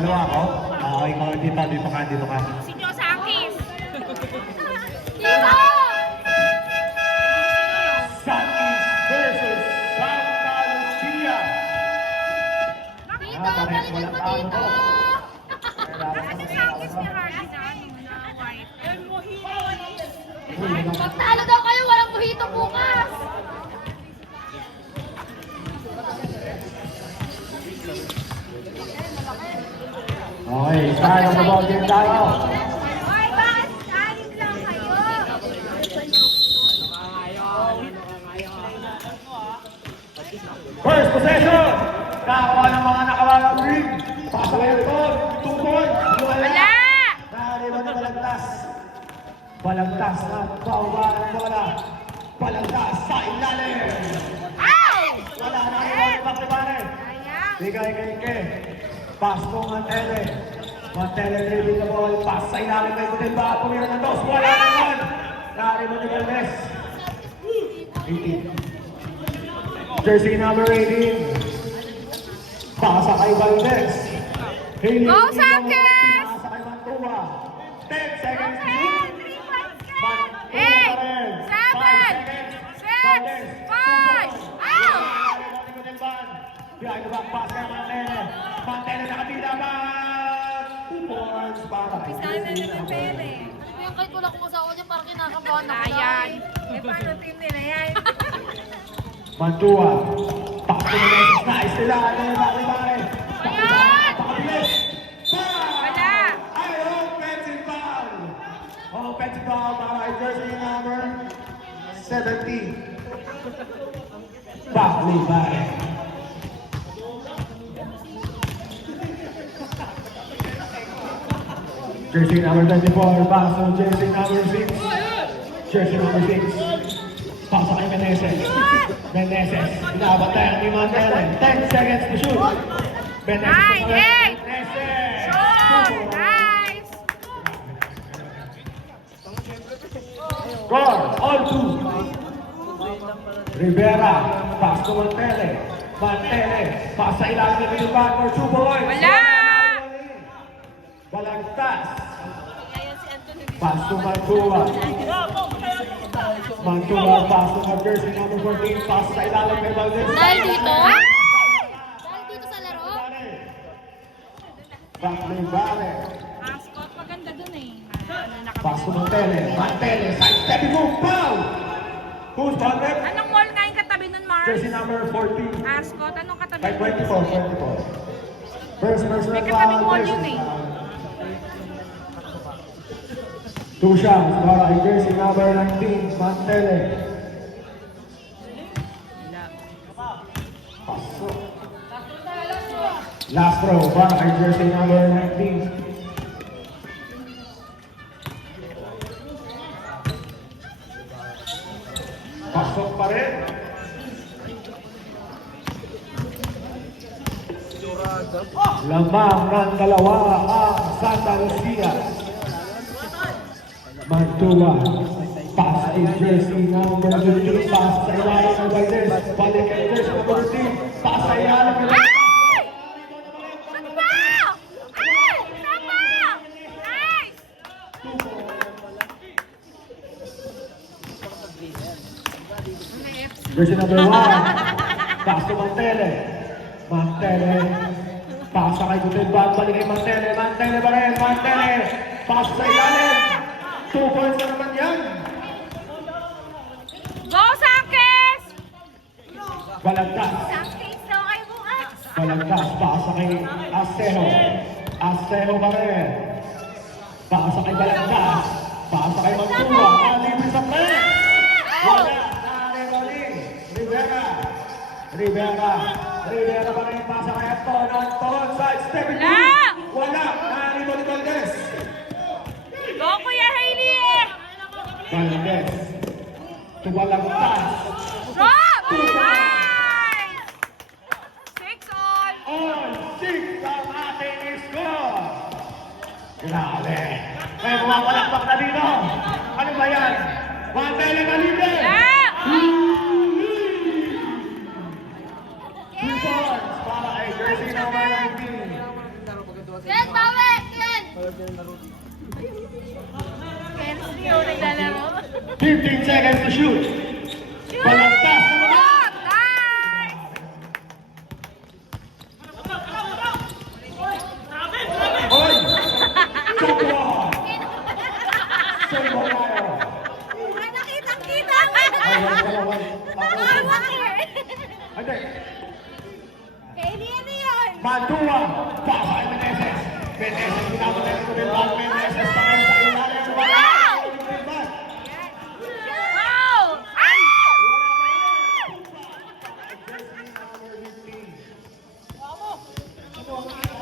Dalawa ako? Ikaw dito ka. Si Josakis. Dito! Sakis versus Santa Lucia. Dito! Balikan mo dito! Bakit si Sakis ni Hardy na white? Pag talo daw kayo, walang buhito bukas! Okay, start ang ball game tayo. Ay, bakit anim lang kayo? First possession! Nakakuha ng mga nakawalang ring. Pasa kayo ito. 2 points. Wala! Nakaliwan na balagtas. Balagtas na bawala ng bola. Balagtas sa ilalim. Ow! Wala na ang pagkabane. Sayang. Bigay kay Pass mo Mantele. Mantele dribbling the ball. Pass sa ilalim kay Butilba. Pumira ng dos. Wala naman. Nakaliwan ni Valdez. 18. Jersey number 18. Pasa kay Valdez. Go, Sakis! Pasa kay Mantua. 10 seconds to Okay, shoot. 3 points ka! Mantua 8, pa rin. 7, 6, 5! Ow! Behind the back pass kay Mantele. Mantele nakatira ba? 2 points para kay Jersey number 18. Yung kahit wala kong asawa niya, parang kinakabahan ako. Ayan. Eh, paano team nila yan? Mantua. Pakto na message. Nice nila. Ano yung bakit-bakit? Ayan! Pakabilis. Wala. Ay, offensive foul. Offensive foul para kay jersey number 17. Bakit-bakit? Jersey number 24. Paso. Jersey number 6. Jersey number 6. Pasa kay Meneses. Meneses. Inabantayan ni Mantele. 10 seconds to shoot. Meneses. 9, 8. Meneses. Shoot! Nice! Score. All 2. Rivera. Pass to Mantele. Mantele. Pass sa ilalim ni Bilbao for 2 points. Wala! Balagtas. Pass to Mantua. Mantua. Pass to jersey number 14. Pass sa ilalim kay Valdez. Dahil dito? Ay! Dahil dito sa laro? Bakit-bakit? Ascot, maganda dun eh. Pass to Mantele. Mantele. Side-stepping move. Foul! Who's Mantele? Anong mall nga yung katabi nun, Mars? Jersey number 14. Ascot, anong katabi Ay, nun? 24. First personal May katabing foul. wall yun eh. 2 shots para kay jersey number 19. Mantele. Pasok. Last throw para kay jersey number 19. Pasok pa rin. Lamang ng dalawa ang Santa Lucia. Mantua. Pass to jersey number 15. Pass sa ilalim ng Valdez. Balik kay jersey number 15. Pass sa ilalim ng Ay! Ano ba? Ay! Tama! Nice! jersey number 1. Pass to Mantele. Mantele. Pass sa kay Butilban. Balik kay Mantele. Mantele pa rin. Mantele. Pass sa ilalim. 2 points na naman yan. Go, Sakis! Balagtas. Sakis daw kayo bukas. Balagtas. Pass sa kay Astejo. Astejo pa rin. Pass sa kay Balagtas. Pass sa kay Mantua. Alibi sa press. Wala. Nakakibali. Rivera. Rivera. Rivera pa rin. Pass sa kay Anton. Anton. Side stepping. Wala. Wala. Nakakibali Valdez. Go, Kuya Hailey! Valdez. Tumalagtas. Drop! Nice! 6 all! All 6 ang ating score. Grabe. May pumapalakpak na dito. Ano ba yan? Mantele na libre. Yeah! 2 points para kay jersey number 19. Yes! 15 seconds to shoot. Balagtas na naman. Good! Nice! Oy! Champion! Sino tayo? Nakitang-kita! Ayan, dalawang. Hindi. Kaili yun! Mantua! Pasa kay Meneses. Meneses, pinapatay ko din ba? Meneses, tayo sa ilalim. Wow! Ay!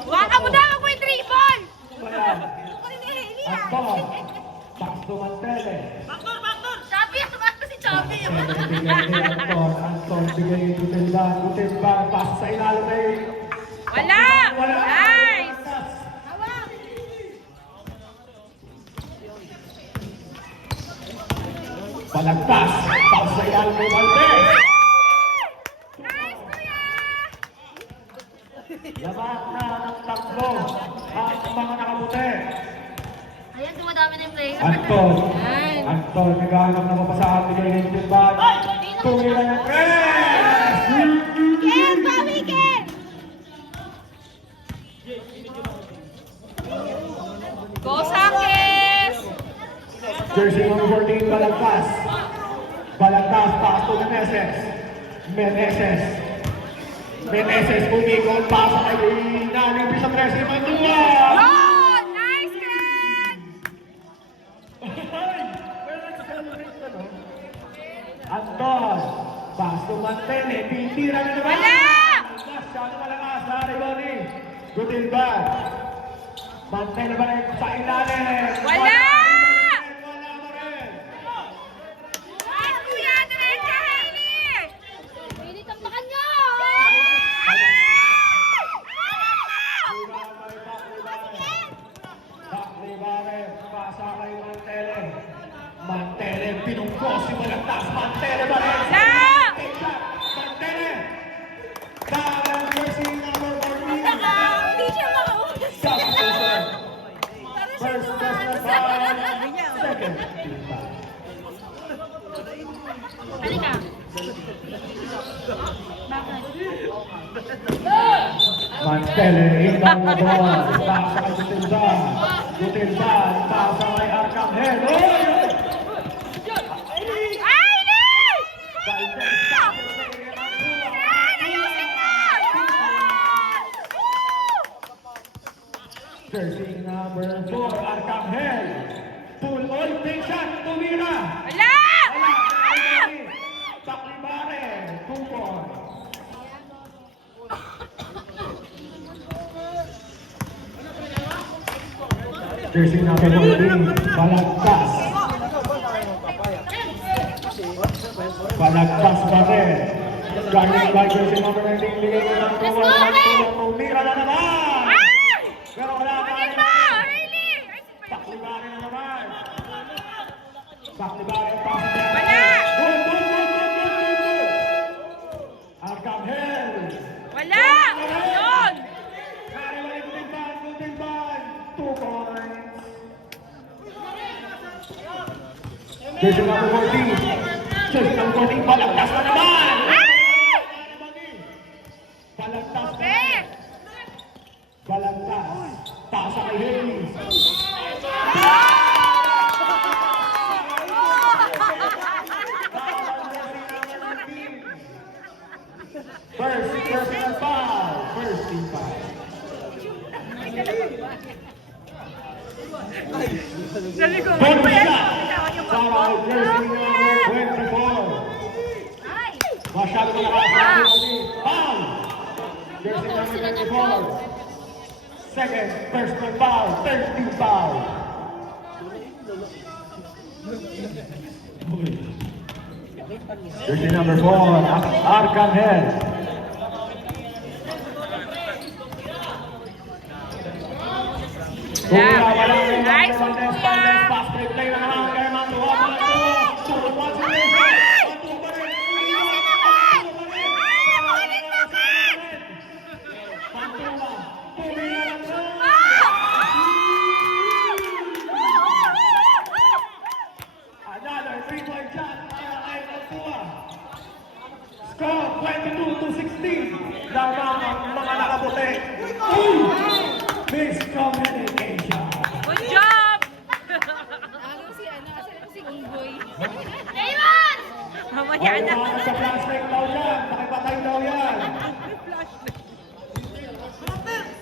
Waka mo na ako yung 3 ball! Anton! Pasto Mantele. Chubby! Ano si Chubby? Anton, bigay Gutilba, pass sa ilalim na Wala! Nice! Palagpas, pass sa ilalim na Valdez. Nice, kuya! Lamat na ng tatlo ang mga nakaputi. Ayan, dumadami na yung player. Anton, Ayan. Anton, naghahanap na mapasahan, bigay Gutilba. Tumira ng press! Ken! Bobby, Ken! Go, Sakis! Jersey number 14, Balagtas. Balagtas, pass to Meneses. Meneses. Meneses, umikot, pasa kay Nalipis sa press ni Mantua. Good! Nice, Ken! Anton, pass to Mantele, titira na naman. Wala! Masyado malakas na Reboni. Gutilba. Mantele ba rin sa ilalim? Wala! Wala pa rin. Nice, kuya! Diretso, Hailey! Pilit ang bakan niyo! Baklibare, pasa kay Mantele. Mantele, pinungko si Balagtas. Mantele ba rin? Wala! Mantele! Dalang jersey number 14. Hindi siya makausap. Substitution. First personal foul. Second. Halika. Mantele, inbound na ball. Pasa kay Gutilban. Gutilban, pasa kay Arcangel. Oy! Hailey! Valdez, pasa kay Ken, ayusin mo! Jersey number 4, Arcangel. Full all take shot, tumira. Wala! Baklibare, 2 points. Jersey number 14, Balagtas. Balagtas pa rin. Guarded by jersey number 19, bigay ko ng Let's go, Ken! tumira na naman. Ay! Pero wala pa Bakit rin. ba? Hailey! Ay, Baklibare na naman. Baklibare, pass to Wala! Good, good, good, good, good, good. Arcangel. Wala! Yun! Kariway Gutilban, 2 points. Jersey number 14. Jersey number 14, Balagtas na naman. Ay! Balagtas na Eh! Balagtas. Pasa kay Haley. First personal foul. First team foul. Sabi ko, Bonus kuya, shot. tawag yung Para kay jersey number 24. Ay! Masyado na nakasama foul. Jersey number 24. Second personal foul. Third team foul. Jersey number 4, Arcangel. Nice, Valdez, kuya. pass play na naman kay Mantua. Mantua, tulog pa si Messi. Mantua pa rin. Ayusin naman! Ay! Kunin mo, Ken! Mantua, tumira lang siya. Ah! Another 3-point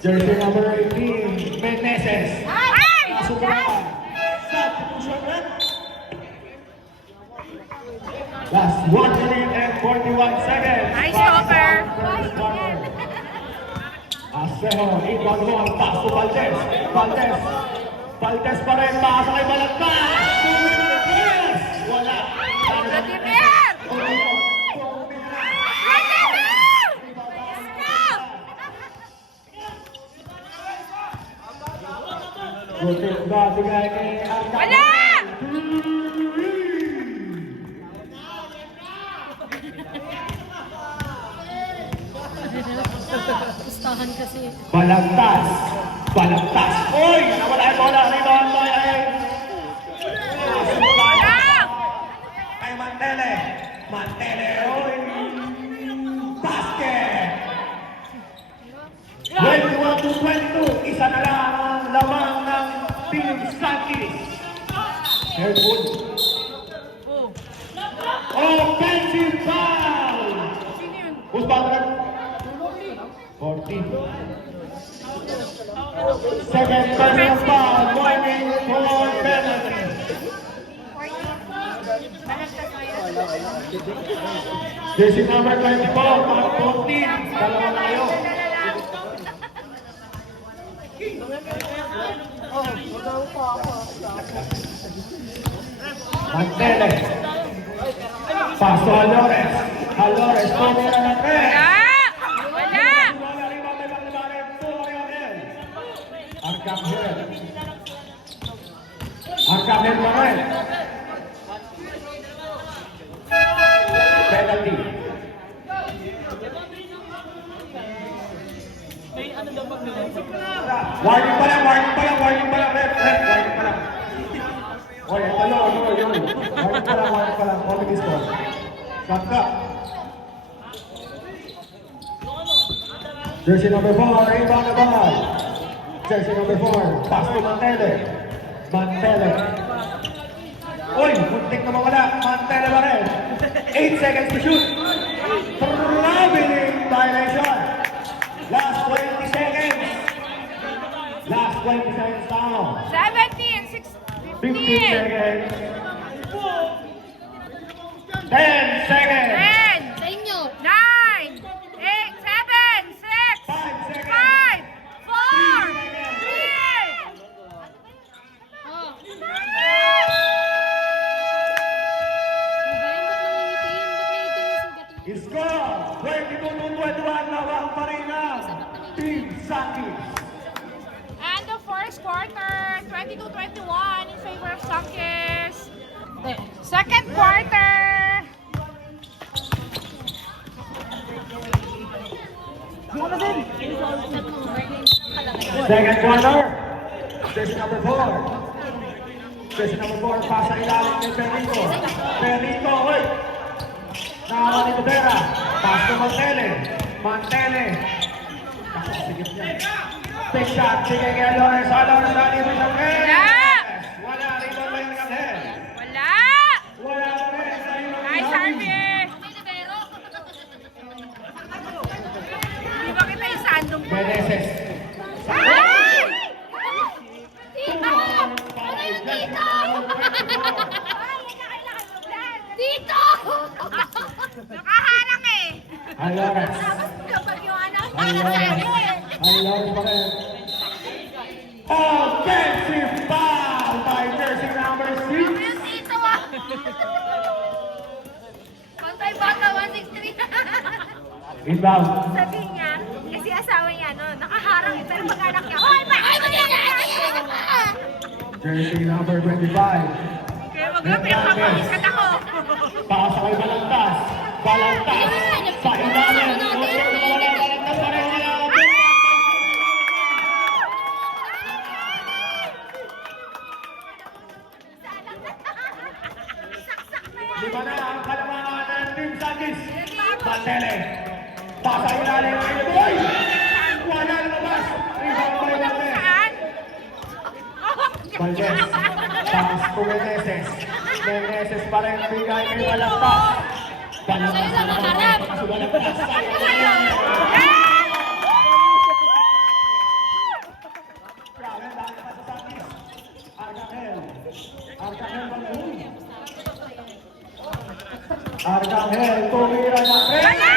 Jersey number 18, Meneses. Ay! Nasubukan. Substitution red. Last 1 minute and 41 seconds. Nice stopper. First quarter. Acejo, equal ball, pass to Valdez. Valdez. Valdez pa rin, pass kay Balagtas. 2 minutes. Yes! Wala. Vladimir! Butit ba, bigay kay Arca. Wala! Gustahan kasi. Balagtas. Balagtas. Uy! Nawala yung bola. Rebound by ay. Wala! Kay Mantele. Mantele. Uy! Basket! 21 to 22. Isa na lang ang lamang ng Team Sankis. Airwood. Offensive foul! Who's back? 14. Second personal foul. Warning for penalty. Jersey number 24, Mark 14. Dalawa na kayo. Mantele. Paso Alores. Alores, pumila na ng tres. Wala! Arcangel. Arcangel pa rin. Penalty. Warning pa lang, warning pa lang, warning pa lang, red, warning pa lang. Oy, talo, yun. Warning pa lang, warning is called. Kapka. Jersey number 4, rebound the ball. Jersey number 4, pass to Mantele. Mantele. Uy, muntik na mawala. Mantele pa rin. 8 seconds to shoot. Traveling violation. Last 20 seconds. Last 20 seconds down. 17, 15 15, seconds. 10 seconds. 10, Sa inyo. 9, 8, 7, 6, 5 seconds. 5, 4, 3. Oh. Score! 22-21 lawang pa rin ang Team Sankis. And the first quarter, 22-21 in favor of Sankis. Second quarter. Second quarter. Jersey number 4. Jersey number 4, pasa ilalim kay Perrito. Perrito, oy! Nakawa ni Tudera. Pass to Mantele. Mantele. Sige niya. Big shot. Sige kay Alores. Alores na dito sa red. Wala! Wala. Rebound by Angel. Wala! Wala rin. Nice, Harvey! Di ba kita yung sandong ko? Meneses. Ay! Tito! Ano yung tito? Tito! Nakaharang eh! Alores. Kapag yung anak Alores pa rin. Offensive foul by jersey number 6. Yung tito ah! Pantay bata 163. Inbound. Sabi niya, kasi asawa niya, no, nakaharang pero pag-anak niya, Hoy, bakit mo yan? Jersey number 25. Kaya wag lang pinapapamisan ako. Pasa kay Balagtas. Balagtas. Sa ilalim. Balagtas pa rin nila. Lima na ang kalamangan ng Team Sankis. Mantele. Pasa ilalim. Uy! Wala lumabas. Rebound by Valdez. Saan? Valdez. Pass to Meneses. Meneses pa rin bigay kay Balagtas. Balagtas na naman. Si Balagtas. Arcangel, tumira ng rin. Wala!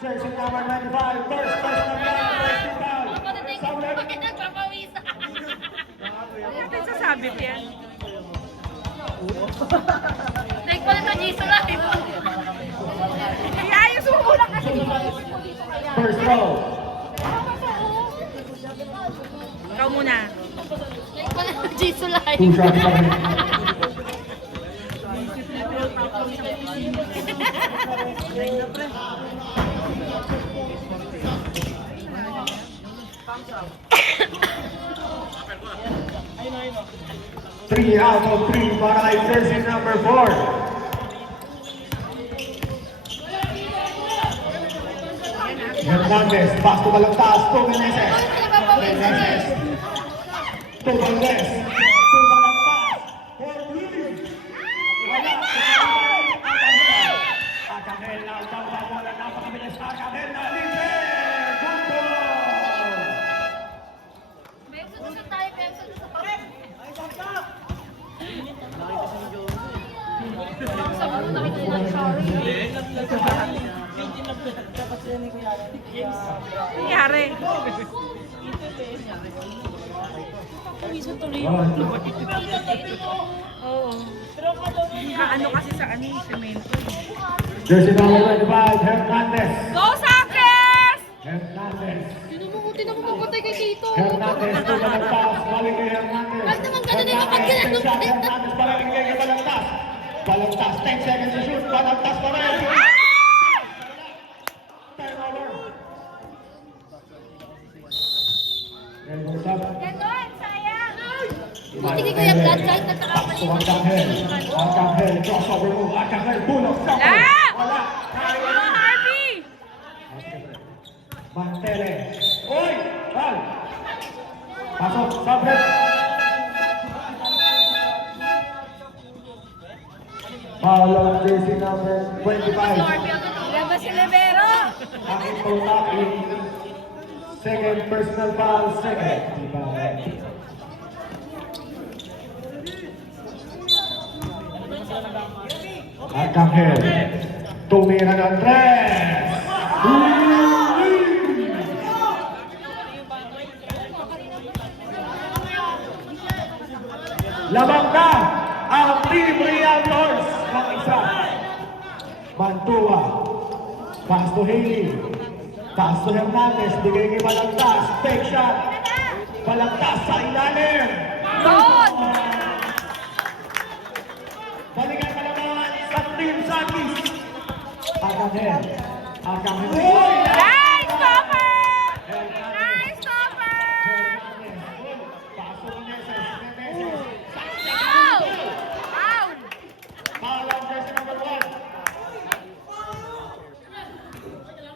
Jersey number 95, first personal foul, first foul. Pagdating ko, bakit nagpapawisa? Bakit sasabit yan? Like pala sa Jisoo Live. Iayos mo muna kasi. First row. Ikaw muna. Like pala sa Jisoo Live. 2 shots pa rin. Three out of 3 para kay jersey number 4. Hernandez, pass to Balagtas, to Meneses. Meneses. To Valdez. To Balagtas. For Luis. Wala. Arcangel na ang pagbabola. Napakabilis. Arcangel na libre. Good ball. May susunod tayo, may susunod tayo. Sa mga nakikita ng sorry. Nangyari. Oo. Kaano kasi sa ano yung semento. Jersey number 25, Hernandez. Go Sakis! Hernandez. Tinumukutin ako magpatay kay Tito. Hernandez to Balagtas. Balik kay Hernandez. Bakit naman ganun yung kapag ginanong Hernandez, Hernandez balik kay Balagtas. Balagtas, 10 seconds to shoot. Balagtas pa rin. Turnover. Then goes up. Ganon, sayang. Buti kay Kuya Vlad kahit nagkakamali. Pasok Arcangel. Arcangel, crossover move. Arcangel, bulok. Wala! Wala. Go Harvey! Mantele. Uy! Bal! Pasok, Sabret. Foul on jersey number 25. Labas si Rivero! Aking Totaki. Second personal foul, second. Arcangel. Tumira ng tres. Lamang na ang Team Real North ng isa. Mantua. Pass to Haley. Pass to Hernandez. Bigay kay Balagtas. Take shot. Balagtas sa ilalim. Good! Balikan kalamangan sa Team Sakis. Arcangel. Arcangel. Uy! Nice stopper! Hernandez. Nice stopper! Hernandez. Pass to Meneses. Meneses. Foul! Foul! Foul on jersey number 1.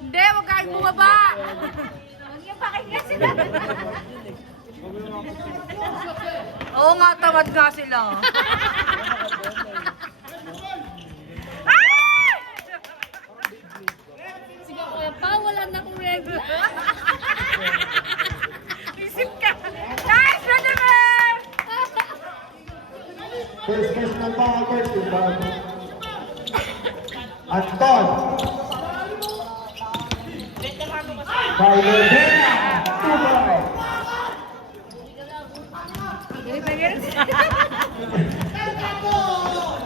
Hindi, huwag kayong bumaba! Huwag niyo pakinggan sila! Oo nga, tamad nga sila. Ay! Sige Kuya Pa, wala na akong regla. Isip ka! Nice, Renifer! First personal foul, first foul. Anton. Carlo Vena. 2-5.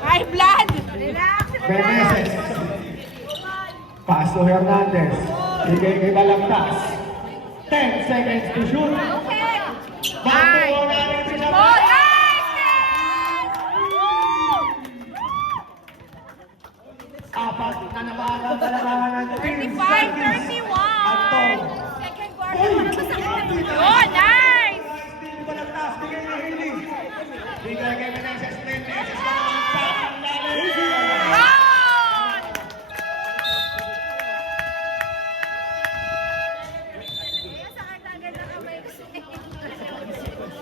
High blood! Relax! Meneses. Pass to Hernandez. Bigay kay Balagtas. 10 seconds to shoot. Okay! Mantua na rin sila. Oh, nice! Ken! Apat na naman ang kalamangan ng Team 35, Sakis. 31! Anton. Second quarter, parang masakit na. Oh, nice! Bigay Balagtas. Bigay kay Haley. Bigay kay Meneses. Meneses na naman sa ilalim. Out!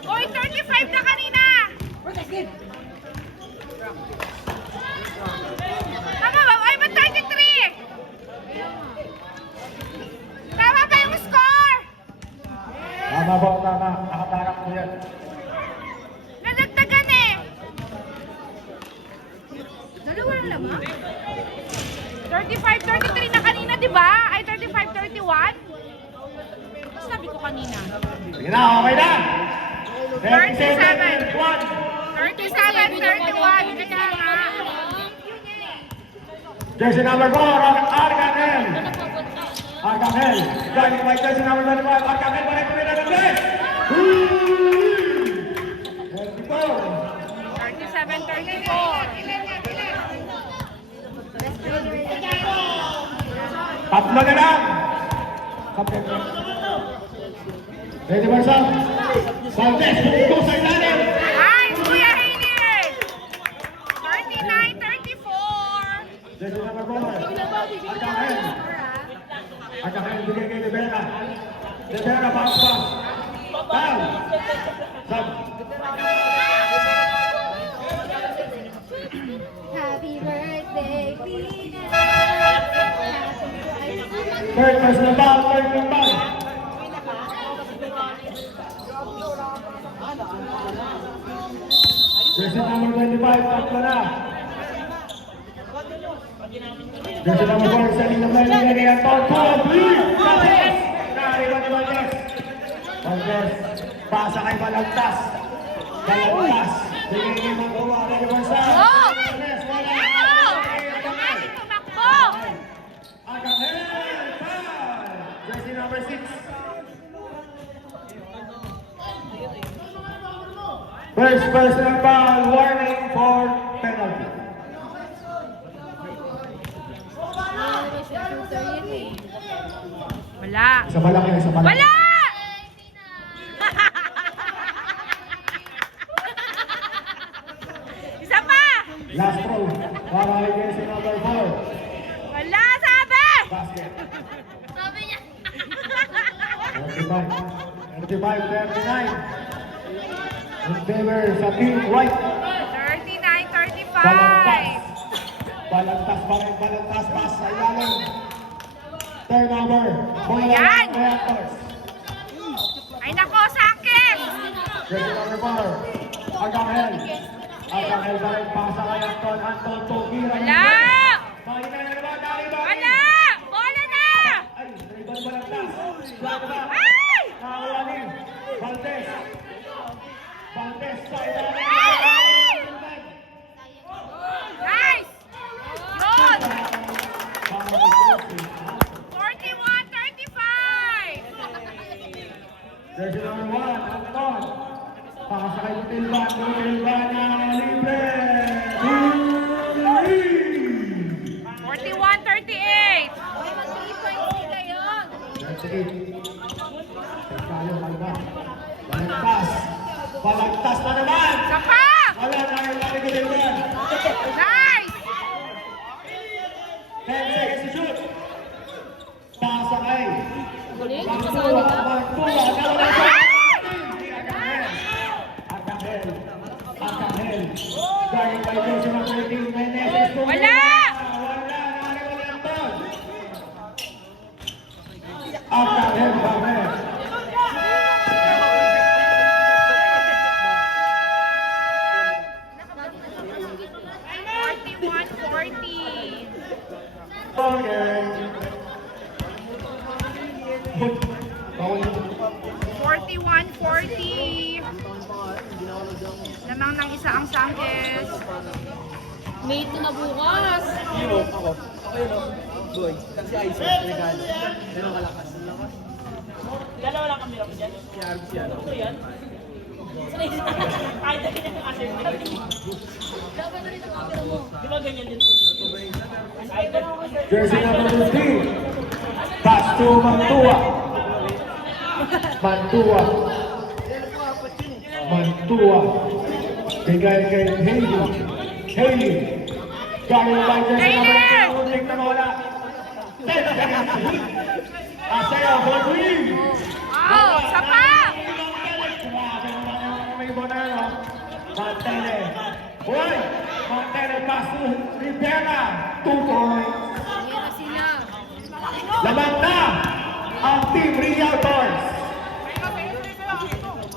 Oy, 35 na kanina! Tama ba? Ay, ba't 33? Tama ba yung score? Tama po, tama. Nakatarap po yan. Nadagdagan eh! walang laman. 35-33 na kanina, di ba? Ay, 35-31? Sabi ko kanina. Sige na, okay na. 37. 37-31. 37-31. Kaya nga. Jersey number 4, Arcangel. Arcangel. Joining by jersey number 25, Arcangel. Balik ko rin ang bless. 37-34. Tatlo na lang. Ready for some? Valdez, pumunto sa ilalim. Ay, Kuya Hailey! 39-34. Jersey number 4, Arcangel. Arcangel, bigay kay Rivera. Rivera, bounce pass. Down. Sub. Happy birthday, Pina. Third personal foul, third personal foul. Jersey number 25, tatlo na. Jersey number 4, setting the play, bigay kay Anton. Valdez! Nakariwan ni Valdez. Valdez, pasa kay Balagtas. Balagtas. Bigay kay Magawa, ready for some. Oh! Valdez, wala. Ay, tumakbo! Arcangel, foul. Jersey number 6. First personal foul, warning for penalty. Wala. Isa pa lang yun, isa pa lang. Wala! Isa pa! Last throw, para kay jersey number 4. Wala, sabi! Basket. Sabi niya. 35, 39. In favor sa team white. 39-35. Balagtas pa rin, balagtas pass sa ilalim. Turnover. Yan. Reactors. Ay nako, sakit! Jersey number 4. Arcangel. Arcangel pa rin, pasa kay Anton. Anton, Tugira. Wala! Makita na naman, Dali-Dali. Wala! Bola na! Ay, rebound balagtas. Flag ba? Ay! Nakakuha ni Valdez. Valdez sa ilalim. Nice! Yun! 41-35! Jersey number 1, Anton. Pasa kay Tilban. Tilban na libre. 41-38! May mag-3 kayo. 38. Tayo, malba. Balagtas. Balagtas na naman. Saka! Wala na yung laki ko Tilban. Nice! 10 seconds to shoot. Pasa kay. Galing, Mantua. Mantua. Arcangel. Arcangel. Guarded by jersey number 13, Meneses. Wala! Wala. Nakaliwa ni Anton. Arcangel pa rin. Okay. Bawal yun. 41-40. Lamang ng isa ang Sanchez. May ito na bukas. Dalawa lang kami lang dyan. Ito yan. Sanay sa kahit na ganyan ang asset. Dapat na rin ang camera mo. Di ba ganyan din po? Ay, ganun ko sir. Jersey number 15. Pass to Mantua. Mantua. Mantua. Bigay kay Hailey. Hailey. Guarded by jersey number 18. Unting na wala. 10 seconds to shoot. Asaya for three. Oh, isa pa! Grabe naman yung may Bonano. Mantele. Uy! Mantele pass to Rivera. 2 points. Ayan na sila. Laban na ang Team Realtors.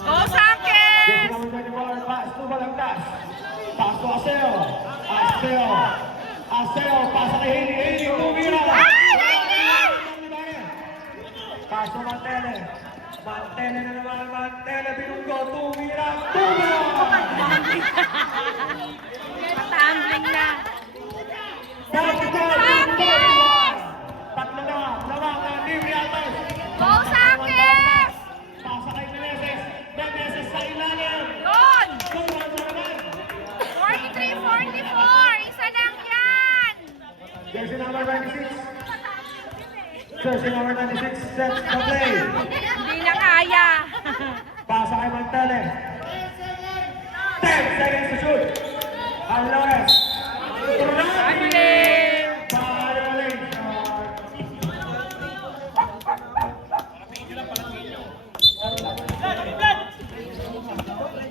Go Sanchez! Jersey number 24, pass to Balagtas. Pass to Aseo. Aseo. Mantele. Mantele na naman, Mantele, binunggo, tumira, tumira! Matambling na. Tatlo na, lawangan, Libre Alves. Go, Sakis! Pasa kay Meneses. Meneses sa ilalim. Yun! Kuman sa naman. 43-44. Isa lang yan. Jersey number 26. Jersey number 26 sets the play. Hindi na kaya. Pasa kay Mantele. 10 seconds to shoot. Alores. Violation.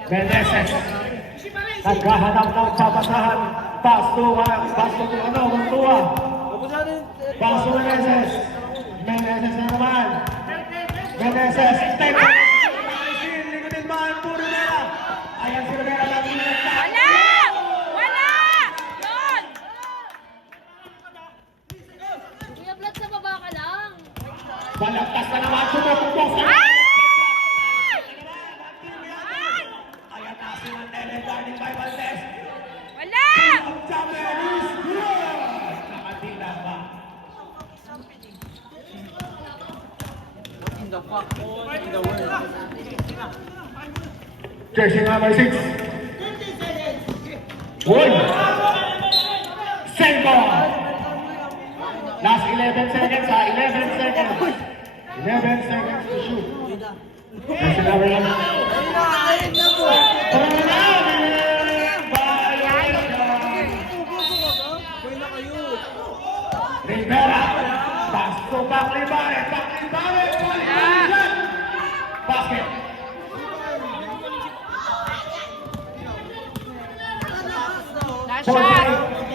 Meneses. Naghahanap ng papasahan. Pasto Mantua. Pasto Meneses. Meneses na naman. Meneses. Step. Ligutin man. Puro nila. Ayan si Rivera. Wala! Wala! Yun! Kuya Vlad, sa baba ka lang. Balagtas na naman. Sumupok. Ay! Ayan na si Mantele. Guarding by Valdez. Wala! Japanese good! Nakatila pa. Jersey number 6. Wood. Senko. Last 11 seconds, 11 seconds. 11 seconds to shoot. Jersey number 1. Rivera. Pasto Baklibare. Basket. Last shot.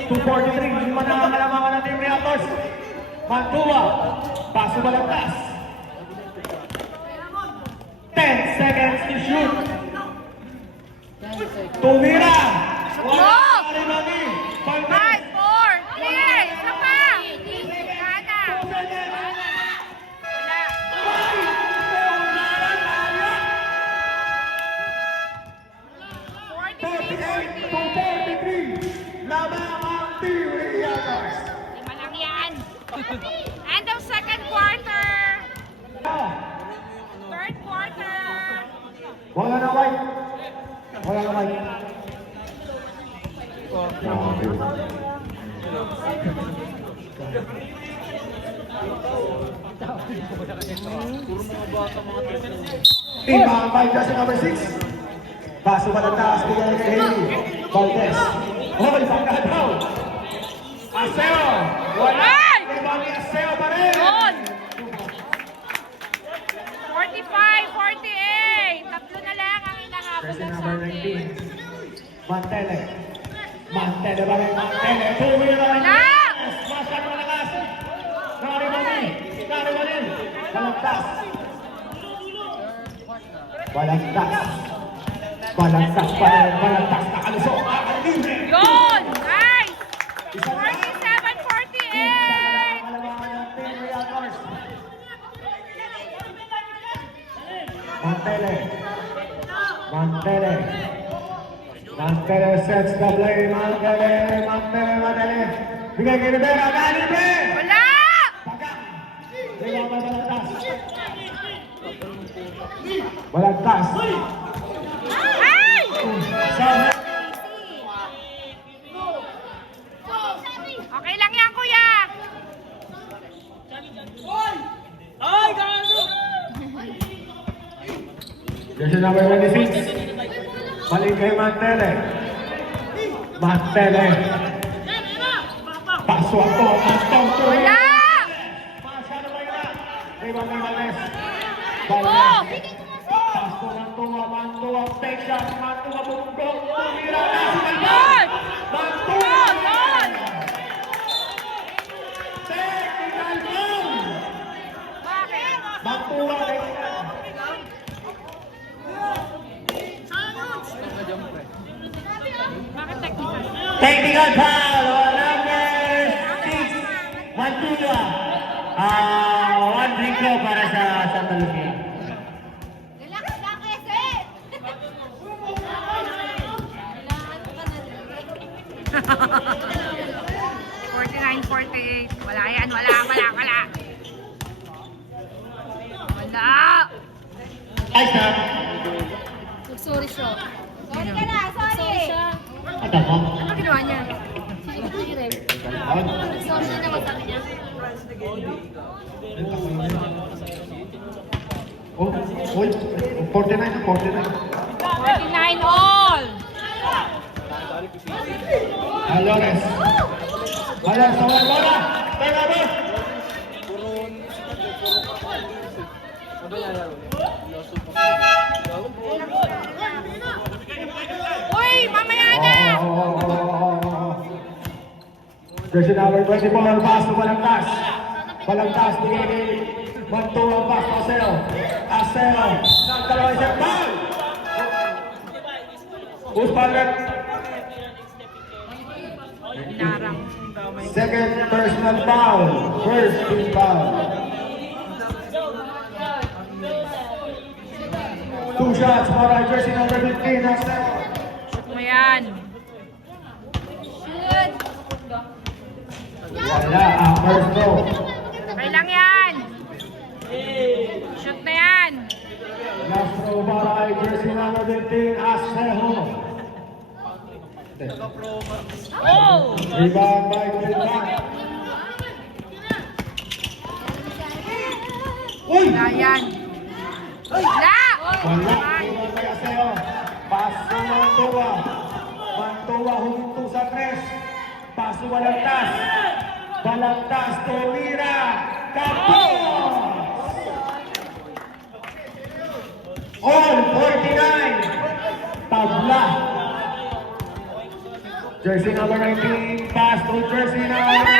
243. Hindi man nakakalamangan ng Team Reactors. Mantua. Paso Balagtas. 10 seconds to shoot. Tumira. Wala Go! rin mami. 5, 4, 3. Isa pa. Gana. Wala. 48 to 43. Lamang ang Team Reactors. Lima lang yan. End of second quarter. Third quarter. Wala na white. Wala na white. Team by jersey number 6. Paso Balagtas, bigyan kay Haley. Valdez. Hoy, pagkataw. Aseo. Wala. Ay! Kay Mami Aseo pa rin. Yun. 45, 48. Tatlo na lang ang inahabol Jersey ng number Sakis. 19. Mantele. Mantele ba rin? Mantele. Tumira. Wala. Masyado malakas. Narimanin. Narimanin. Balagtas. Balagtas. Balagtas pa rin. Balagtas na kalusok. Libre. Yun. Nice. Isa na. 47, 48. Kalamangan ng Team Reactors. Mantele. Mantele. Mantele sets the play. Mantele. Mantele. Bigay kay Rivera. Libre. Wala. Pagak. Bigay pa Balagtas. Balagtas. Ay! Sa Okay lang yan, kuya. Ay, gago! jersey number 26. Balik kay Mantele. Mantele. Paso ako. Antong tuloy. Wala. Masyado ba yun? Iwan kay Valdez. Oh! Valdez. Paso Mantua. Mantua. Take shot. Mantua. Bumugong. Tumira. Yun! Mantua. Yun! Technical foul. Bakit? Mantua. Bakit technical? Technical foul on number 6. Mantua. 1 drink throw para sa Santa Lucia. Relax lang kasi! Kailangan ka na. 49-48. Wala yan, wala. Wala. Ayos na. Sorry siya. Sorry ka na, sorry! siya. Ano mo? Ano ginawa niya? Sorry na naman sabi niya. Oh, uy, 49. 49 all! Alores. Alores, awal bola. Tengah bos. Uy, mamaya na! Jersey number 24, pass to Balagtas. Balagtas, bigay Mantuang pass, Aseo. Aseo, ng dalawa isang ball. Uspalet. Narang. Second personal foul. First team foul. Two shots para jersey number 15, Aseo. Mo yan. Wala, ang first goal. Okay lang yan. Shoot na yan. Last throw para jersey number 15, Aseo. Oh! Rebound by Quinlan. Uy! Wala yan. Wala! Wala. Rebound by Aseo. Paso Mantua. Mantua huminto sa tres. Paso Balagtas. Balagtas tumira. Kapos! All 49. Tabla. Jersey number 19. Pass to jersey number 19.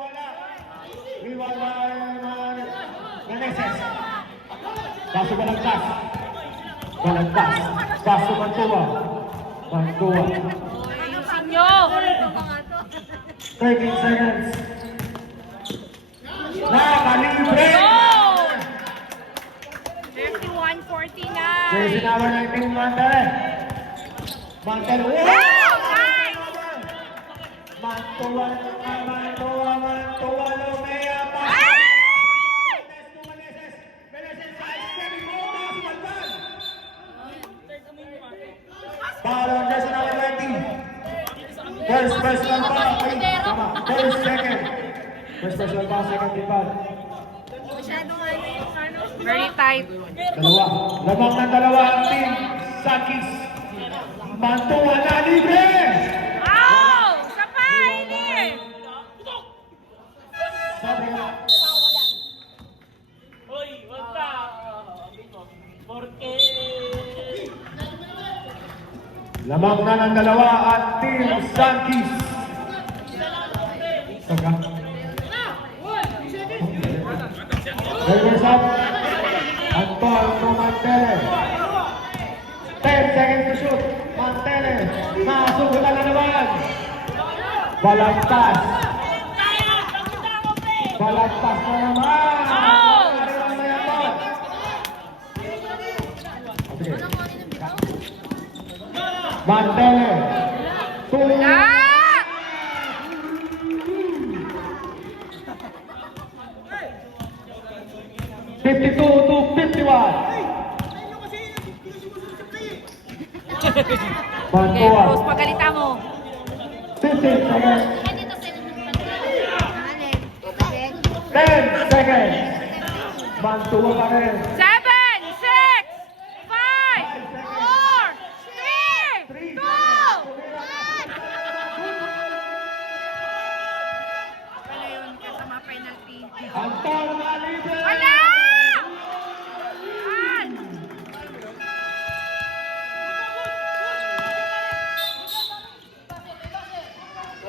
Wala. Rebound by Meneses. Paso Balagtas. Balagtas. Paso Mantua. Mantua. Ayusin nyo. 13 seconds. Nakalibre. Go! 51-49. Jersey number 19, Mantele. Mantele. Wow! Nice! Mantua, Mantua, Lumea. Ay! Para ang jersey number 20. First personal foul. Ay, tama. First second. First personal foul, second rebound. Very tight. Dalawa. Lamang ng dalawa ang team. Sakis. Mantua na libre. Oh! Isa pa, ini! Sabi nga. Hoy, wag ka. Porque... Lamang na ng dalawa ang team Sankis. Saka. Drivers up. Anton to Mantele. 10 seconds to shoot. Mantele. Masukutan na naman. Balagtas. Balagtas na naman. Oh! Ang mayabang. Sige. Mantele. Ah! 52 to 51. Okay, Mantua. Bruce, pagalita mo. 15 seconds. Ay, dito sa 10 seconds. Mantua pa rin. 7, 6, 5, 4, 3, 2, 1. Wala yun, kasama penalty. Anton na libre. Wala! Yan!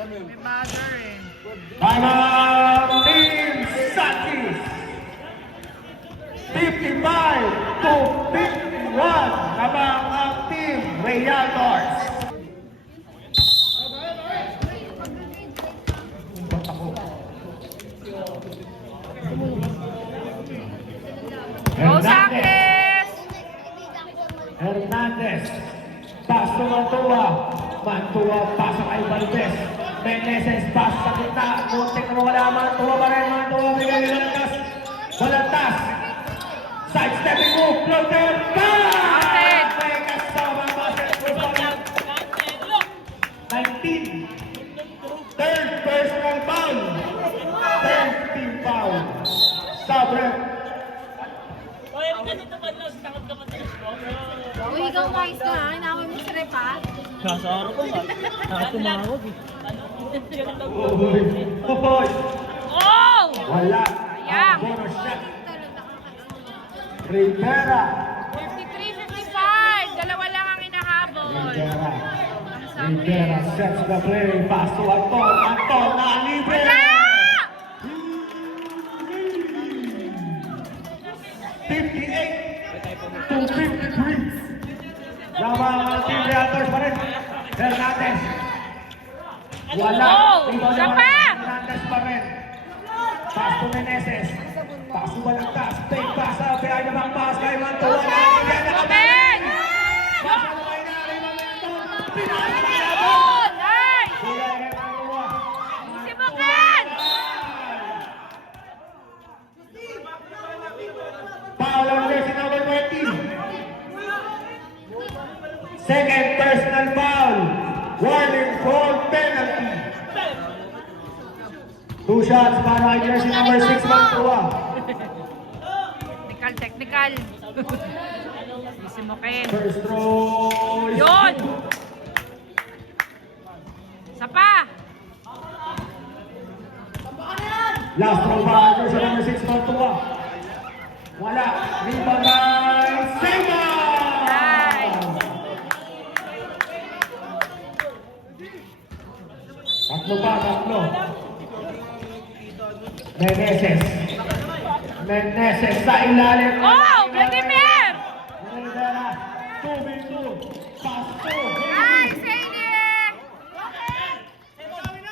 May buzzer eh. Para Team Sakis. 55 to 51. Namang ang Team Realtors. Hernandez. Pass to Mantua. Mantua, pass kay Valdez. Meneses, pass sa gitna. Muntik na wala. Mantua pa rin. Mantua, bigay nila ng gas. Walantas. Side-stepping move. Floater. Pass! May kasama basketball. 19. Third personal foul. Third team foul. Sabre. Oy, ganito ba lang? Takot ka matigas ko? Uy, ikaw mais ka ha? Inaway mo si Rep ha? Nasa araw ko nga. Nakatumawag eh. Popoy. Oh! Wala. Sayang. Bonus shot. Rivera. 53-55. Dalawa lang ang inahabol. Rivera. Rivera sets the play. Pass to Anton. Anton na libre. Wala! 58 to 53. Lamang ang team Reactors pa rin. Hernandez. Wala. Oh! Rebound Isa naman. pa! Hernandez pa rin. Pass to Meneses. Pass to Walantas. Take pass sa behind the back pass kay Mantua. Yan na Open! Pass na kay Nari Mantua. Pinasa na yan. Good! Nice! Sila ay Mantua. Sibukan! Foul on jersey number 20. Second personal foul. Warning for penalty. 2 shots para kay jersey number 6 Mantua. Technical. Simukin. First throw is Yun! Isa pa! last throw para kay jersey number 6 Mantua. Wala. Rebound by Sema! Nice! Tatlo pa, tatlo. Meneses. Meneses sa ilalim. Oh! Vladimir! Rivera. 2v2. Pass to. Nice, Hailey!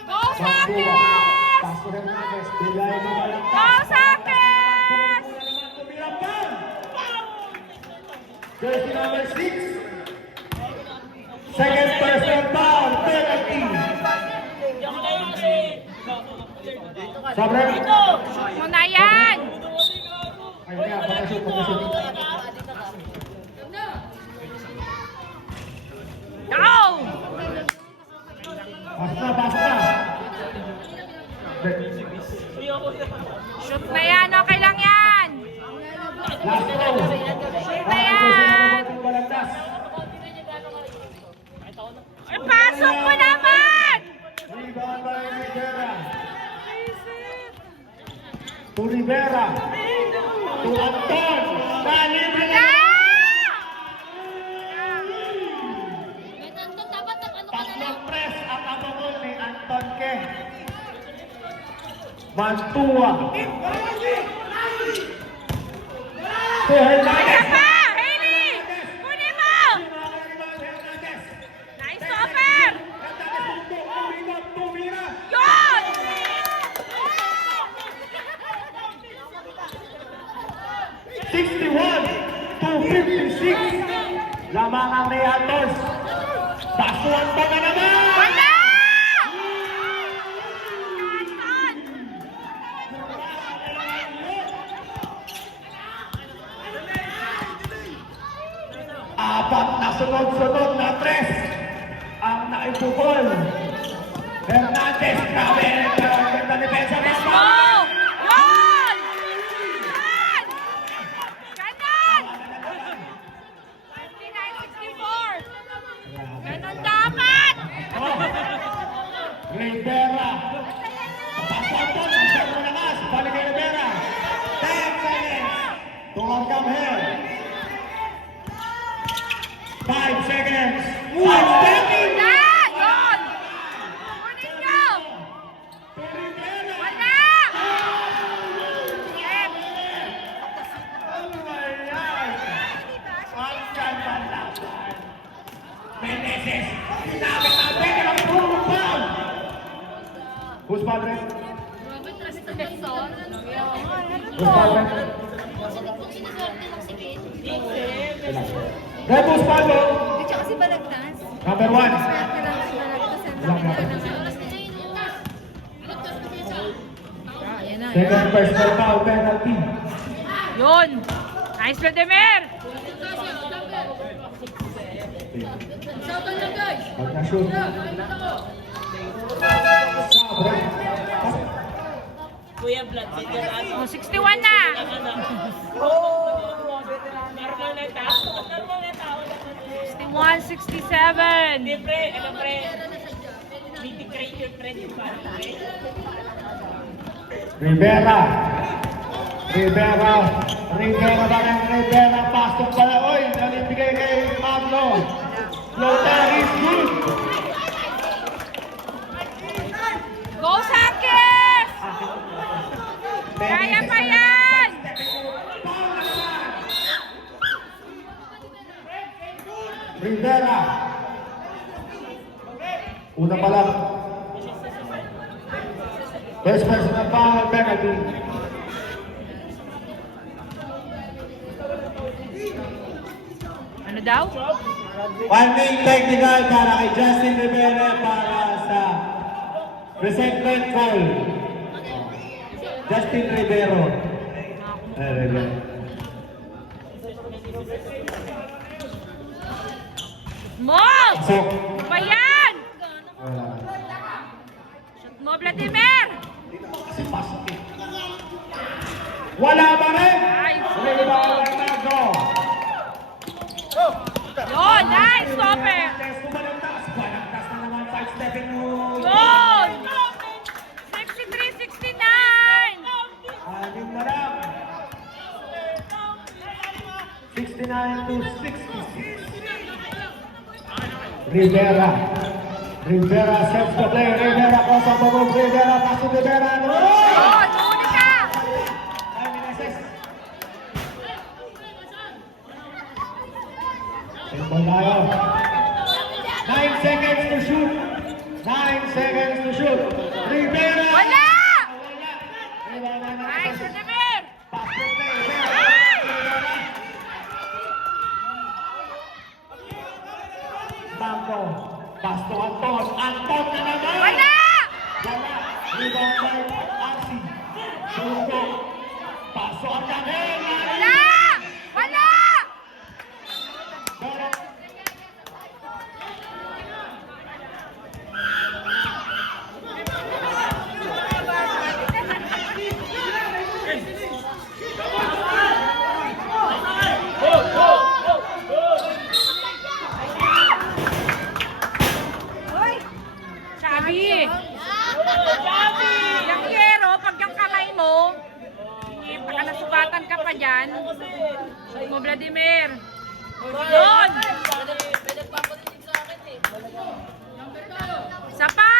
Go Mantua. Sakis! Pass to Hernandez. Bigay mo ba lang Go Sakis! jersey number 6. Second personal foul. Penalty. Sabre. Muna yan! Ayun nga, pakashoot, pakashoot. Go! Basta, basta. Shoot na yan, okay lang yan! Last throw. Ayan. Walantas. Ay, pasok mo naman! Rebound by Rivera. To Rivera. To Anton. Nalibre na. May Anton, dapat ano ka na lang. Tatlong press ang abangol ni Anton Ke. Mantua. To Hernandez. Isa pa! Hailey! Kunin mo! Nice offer! Yun! 61 to 56. Lamang ang Reactors. Basuan pa na naman! Wala! Apat na sunod-sunod na tres ang naipupol. Hernandez, grabe, ganda depensa ng Go! Yun! Yan! Ganon! 59-64! Ganon dapat! Rivera. Pasapon, isang malakas. Balik kay Rivera. 10 seconds. Tumakam here. 5 seconds. One stepping. Wala! Yun! Kunin nyo! To Rivera. Wala! Yes! Oh my God. Ang ganda lang. Meneses. Sinabit ang pwede ng puro foul. Who's foul, Red? Who's foul, Red? Kung sinaswerte lang si Kate. Rebus Pablo. Di siya kasi balagtas. Number 1. Swerte lang si balagtas. Ang laki na naman. Ayan na. Second personal foul penalty. Yun. Nice, Vladimir. Pag na-shoot. Break. Kuya Vlad, sige lang. Oh, 61 na. Normal na tao. Normal na tao. 61, 67. Hindi, pre. Ano, pre? Mitigate yung pre. Rivera. Rivera ba ng Rivera? Pasok pala. Oy, nalibigay kay Pablo. Floater is good. Go, Sakis! Kaya pa yan! Rivera. Una pa lang. First personal foul penalty. Ano daw? One-wing technical para kay Justin Rivera para sa resentment call. Justin Rivero. Rivera. Mo! Pasok. Ano ba yan? Wala. Shoot mo, Vladimir! Kasi pasok eh. Wala pa rin! Rebound na go! Yun, nice, stopper! Balagtas na naman, side-stepping mo. Yun! 63-69! Anim na lang. 69 to 66. Rivera. Rivera sets the play. Rivera cross on the move. Rivera pass to Rivera. No! Yun, huli ka! Simple tayo. 9 seconds to shoot. 9 seconds to shoot. Rivera! Wala! Rivera na Nice, Vladimir! pass to Rivera. Bangko. Pass to Anton. Anton na naman! Wala! Wala. Rebound by Arsi. Suko. Paso ang Canela. Wala! Wala! Hoy! Sabi! Yung hero, pag yung kamay mo, baka nasugatan ka pa dyan. Shoot mo, Vladimir. Yun! Isa pa!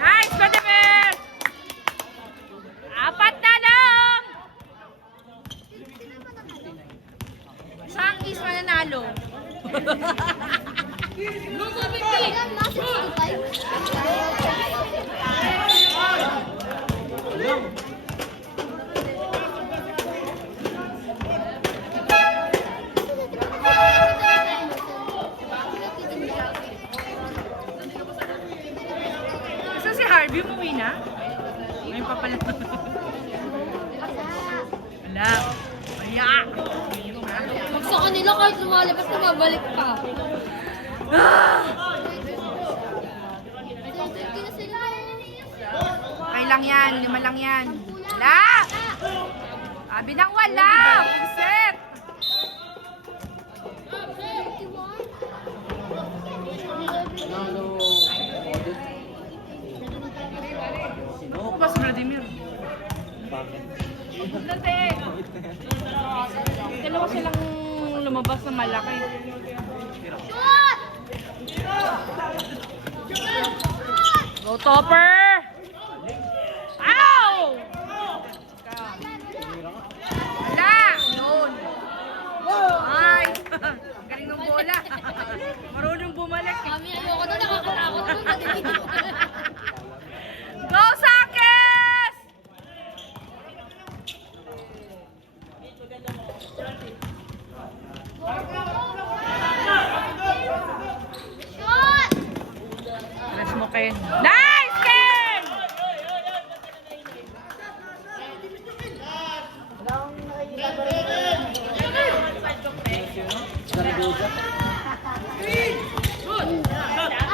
Nice, Vladimir! Apat na lang! Isang is mananalo. Isa si Harvey umuwi na? Ngayon pa pala. Wala. Wala. Pag sa kanila kahit lumalabas na mabalik pa. Okay lang yan. 5 lang yan. Wala! Sabi nang wala! Set! Mas Vladimir. Dati. Dalawa silang lumabas na malaki. Go topper! Ow! Wala! Yun! Ay! Galing ng bola. Marunong bumalik. Kami ayoko na, nakakatakot na. Go Sakis! akin. Nice, Ken!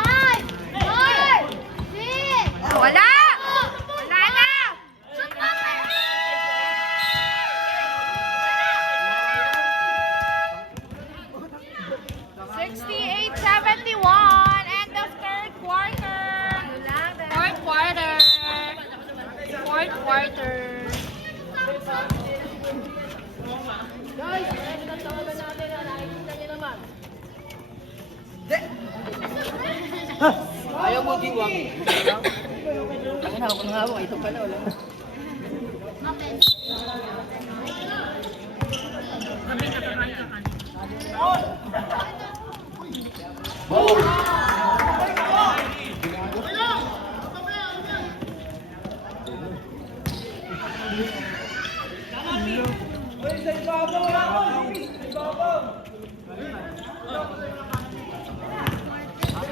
Ay! Four! Six! Wala! Wala na! Shoot pa kayo! 68-71, end of third quarter. Fourth quarter. Fourth quarter. Ayaw mo diwang. Ang hawak ng hawak, ito pala wala.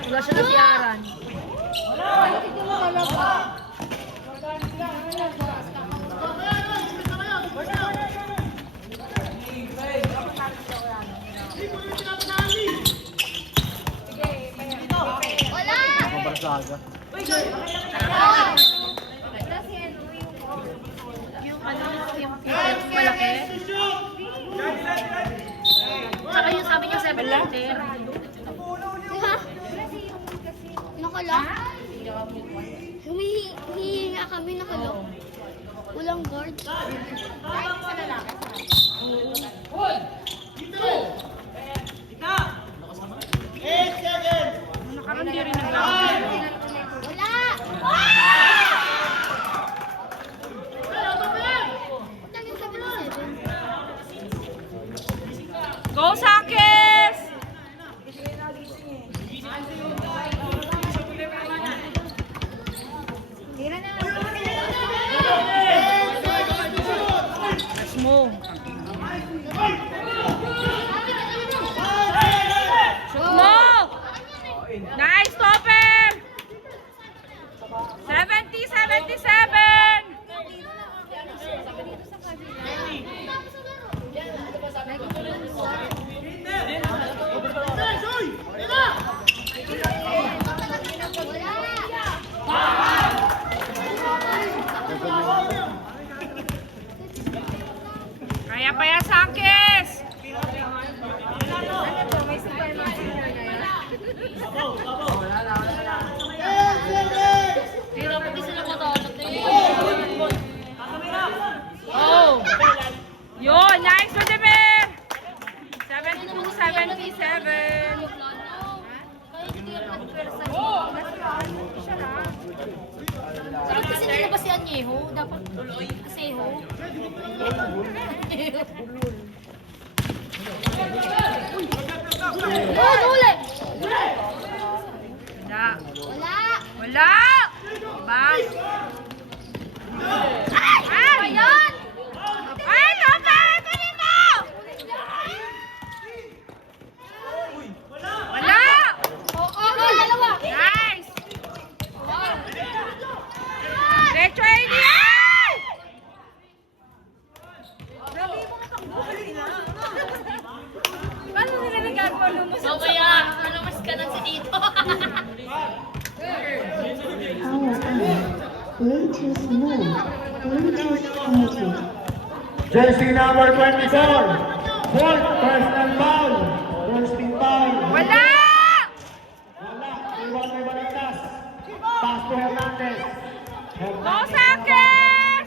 Wala siya nasiyaran. Wala! Barsaga. Malaki. Saka yung sabi niya 7 meter. Ha? Nakala? Humihinga kami nakala. Walang guard. Nakaroon di rin naglaro. Wala! Lagi 7-7. Go, Sakis! Let's move. Move! Nice, Topper! 70-77! Kaya pa yan, Sakis! Oh! Yun! Nice, Vladimir! 72-77. Sarap kasi nilabas si Anyeho. Dapat Aseho. Oh, ulit! Wala. Wala! Wala! Diba? Ay! Ayun! Ay, Topper! Kunin mo! Wala! Oo, dalawa! Nice! Derecho ay ay! Paano nila nagagawa lumusot So sa kaya, nalamas ka na si Tito. Bluetooth mode. Bluetooth connected. Jersey number 24. Fourth personal foul. First team foul. Wala! Wala. Iwan kay Balantas. Pass to Hernandez. Go, Sakis!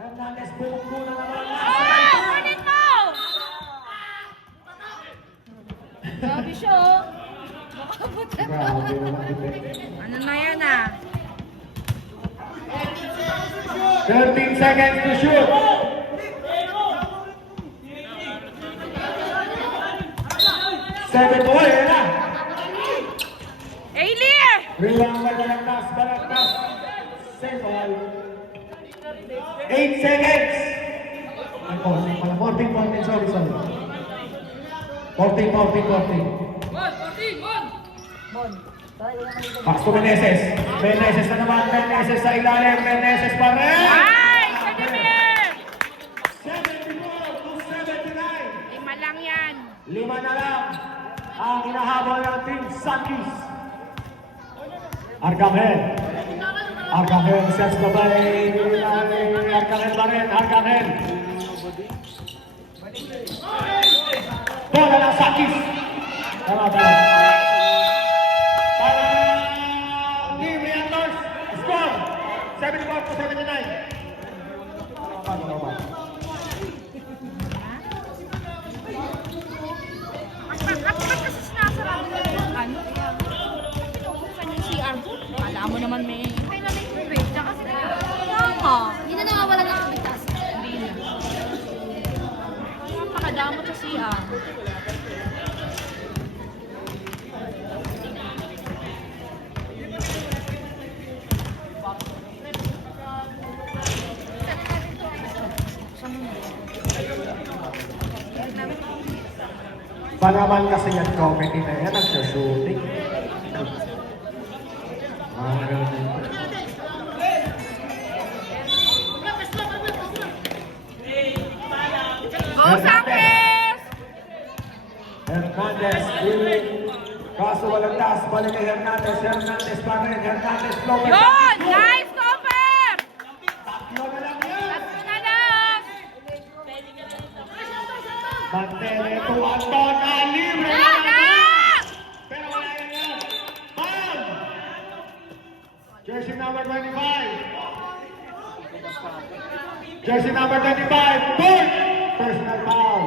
Hernandez buong na naman. Oh! Kunin mo! Grabe siya, oh. Grabe naman ito. Ano na yan, ah? 13 seconds to shoot. Seven to one, yan na. Ailir! Rebound by Balantas. Balantas. Save ball. 8 seconds. Ay, 14 pala. 14, sorry. 14. Pass to Meneses. Meneses na naman. Meneses sa ilalim. Meneses pa rin. Ay, Vladimir! 74 to 79. 5 lang yan. 5 na lang ang hinahabol ng Team Sakis. Arcangel. Arcangel sets the play. Arcangel pa rin. Arcangel. Bola ng Sakis. Tama. Para Team Leandros. Score. 74 to 79. Tama. At kasi sinasarap mo yung ano? Pinubuksan yung CR ko. Kala mo naman may... Ay, na may tubig. Tsaka sila. Tama. Hindi na nawawala ng kabitas. Hindi na. Napakadamot sa CR. Panaman kasi yan comedy na yan, nagsushooting. Go, Sakis! Hernandez, kaso walang taas, balik kay Hernandez. Hernandez pa rin, Hernandez, Lopez. Yun! Nice cover! Tatlo na lang yan. Tatlo na lang! Mantele to Anton, libre na Yan na! pero wala yan. Foul! Jersey number 25. Jersey number 25, fourth personal foul.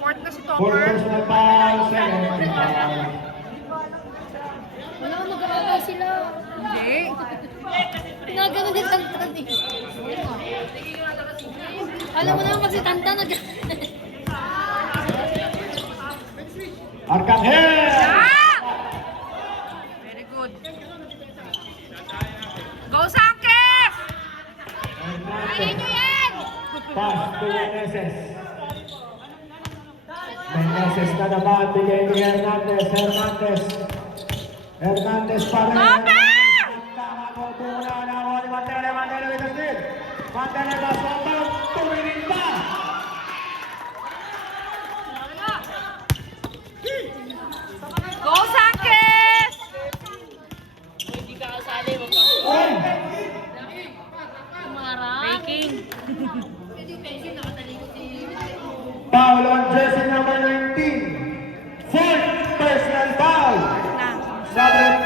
Fourth na si Fourth Topper. personal foul, second foul. Wala kang magkakagaw sila. Hindi. Pinagano din ang tradi. Alam mo naman pag si Tanta Arcangel! Ah! Very good. Go, Sakis! Kaya nyo yan! Pass to Meneses. Meneses na naman, bigay ni Hernandez. Hernandez pa rin. Topper! Nakakotuna na ako ni Mantele with the steal. Mantele ba sobrang tumingin pa? Go, Sakis! Hindi ka kasali, wag ka. Oy! Breaking. Foul on jersey number 19. Fourth personal foul. Na. Sabret.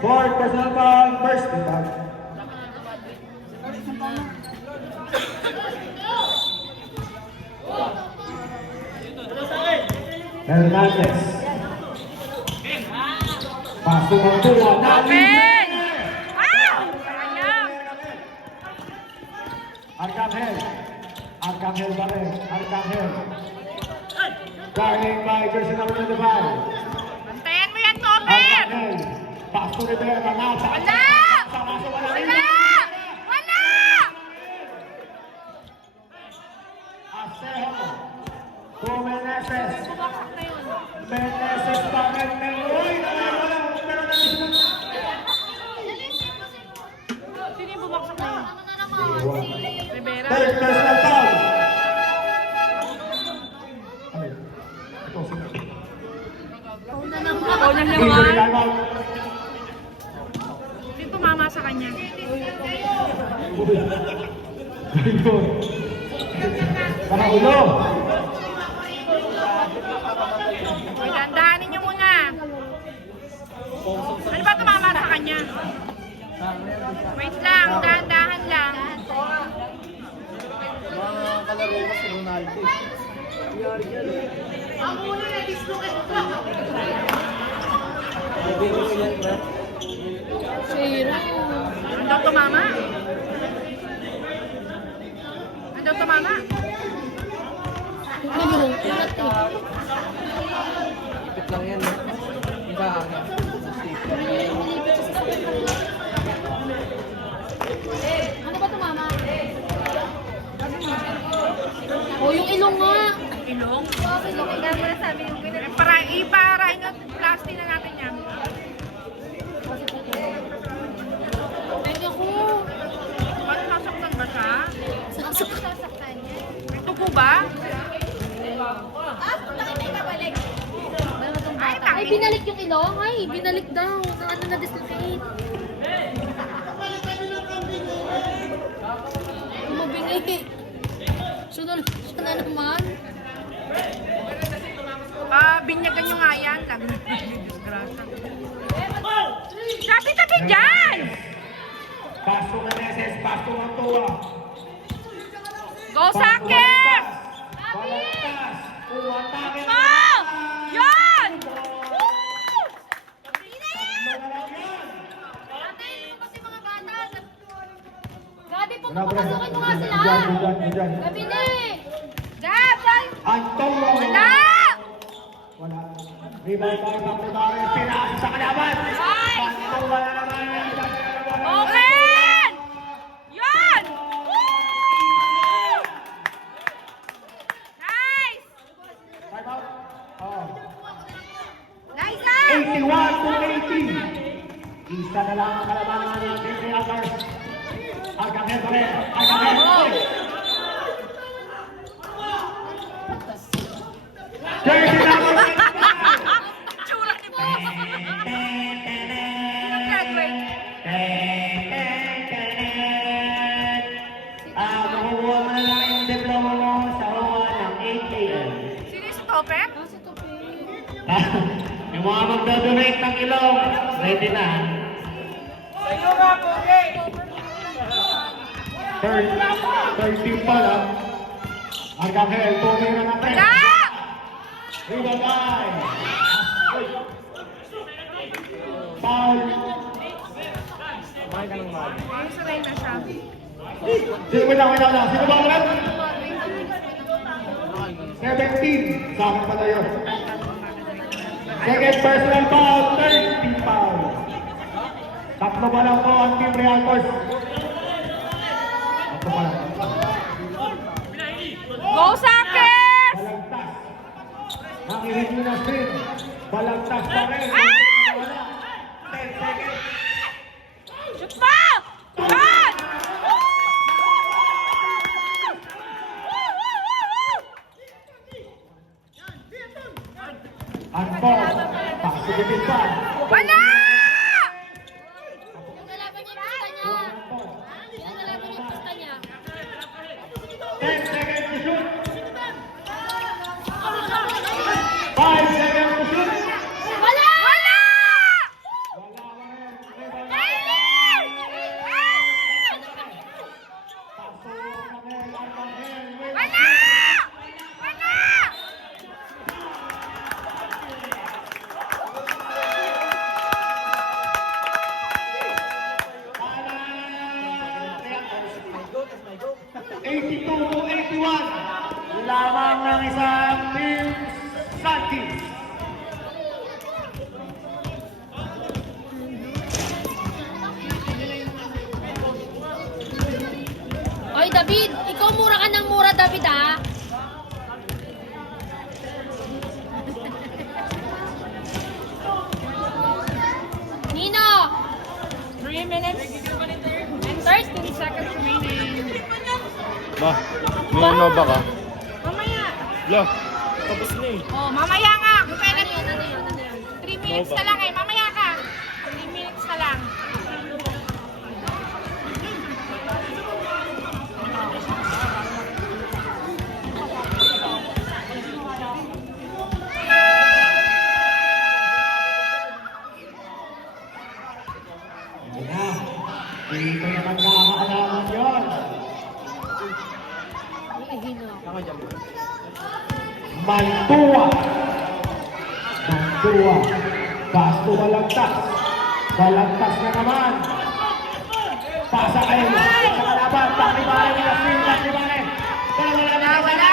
Fourth personal foul, first foul. Hernandez. Pasok ang tuwa. Open! Ah! Sayang! Arcangel. Arcangel ba rin? Arcangel. Guarding by jersey number 25. Bantayan mo yan, Topper! Arcangel. Pass to Rivera. Now, Wala! Wala! Wala! Acejo. To Meneses. Bumaksak na yun. Meneses pa rin. Uy! Wala. Pero natin. Sino yung bumaksak na yun? Rivera? Third personal foul. Ano yun? Ito, sino? Ikaw na Injury naman. timeout. Sino tumama sa kanya? Uy. Ayun. Nakaulo. Uy, dandahanin niyo muna. Ano ba tumama sa kanya? Wait lang, dahan-dahan lang. Sira. Ano daw tumama? Ano daw tumama? Ano yung ulat eh. Ipit lang yan. Iba hangin. Nilipit siya sa sakit. Ano ba ito, mama? O, yung ilong nga. Ilong? Kaya mo na sabi yung ganun. Iparain na, plastic na natin yan. Ay, ako. Ba't nasaktan ba siya? Sasaktan niya. Ito po ba? Ay, binalik yung ilong. Ay, binalik daw. Ano na dislocate. Mabingi. Sunod siya na naman. Binyagan nyo nga yan. Lagi na disgrasya. Sabi-sabi dyan! Paso ng SS, paso ng tuwa. Go, Sakit! Balagtas! Umatake na Oh! Yun! Woo! Patayin mo kasi mga bata. Gabi po, Wala, papasukin mo nga sila. Diyan. Gabi na eh. Gab! Gab! Antong Wala! Wala. Rebound by Bakudari. Pinasa sa kalaban. Ay! Antong wala naman. Open! Yun! Woo! Nice! Time out. Oh. Nice ah! 81 to 80. Isa na lang ang kalabangan natin si Akars. Agangel pa rin. Agangel. Jersey number 9. Tsura ni po! Graduate. Makukuha mo na lang yung diploma mo sa OWA ng 8 a.m. Sino yung stopper? Yung mga magdodonate ng ilong, ready na. Sa'yo nga, Pogi! 13 pa lang. Arcangel, tumira natin. Wala! Ribagay. Foul. Ayun, saray na siya. Wait lang. Sino ba ulit? 17. Sa akin pala yun. Second personal foul, 30 foul. Tatlo pa lang po ang Team Realtors. Tatlo pa lang. Go, Sakit! Balagtas. Nakinig nyo na string. Balagtas pa rin. Ah! Wala. 10 seconds. Shoot pa! Run! Unball. Pakasigitin pa. Wala! Yung nalaban niya yung pista niya. Yung nalaban niya yung pista niya. 10 seconds to shoot. 5 seconds to shoot. Wala! Wala! Wala pa rin. Rebound. Kailin! Paso Arcangel, Arcangel. Wala! Wala! Para 82 to 81. Lamang ng isang Team Santi. Oy, David! Ikaw mura ka ng mura, David, ha? Nino! 3 minutes and 13 seconds remaining. Ba, may ano ba ka? Mamaya. Lo, tapos na eh. Oh, mamaya nga. Kung pwede, Ano yun? 3 minutes na lang eh. Mamaya ka. 3 minutes na lang. Dito na magkakaalaman yun. Mantua. Basto balagtas. Balagtas na naman. Pasa kayo. Sa kalaban. Pakibare nila. Pakibare. Wala na. Wala!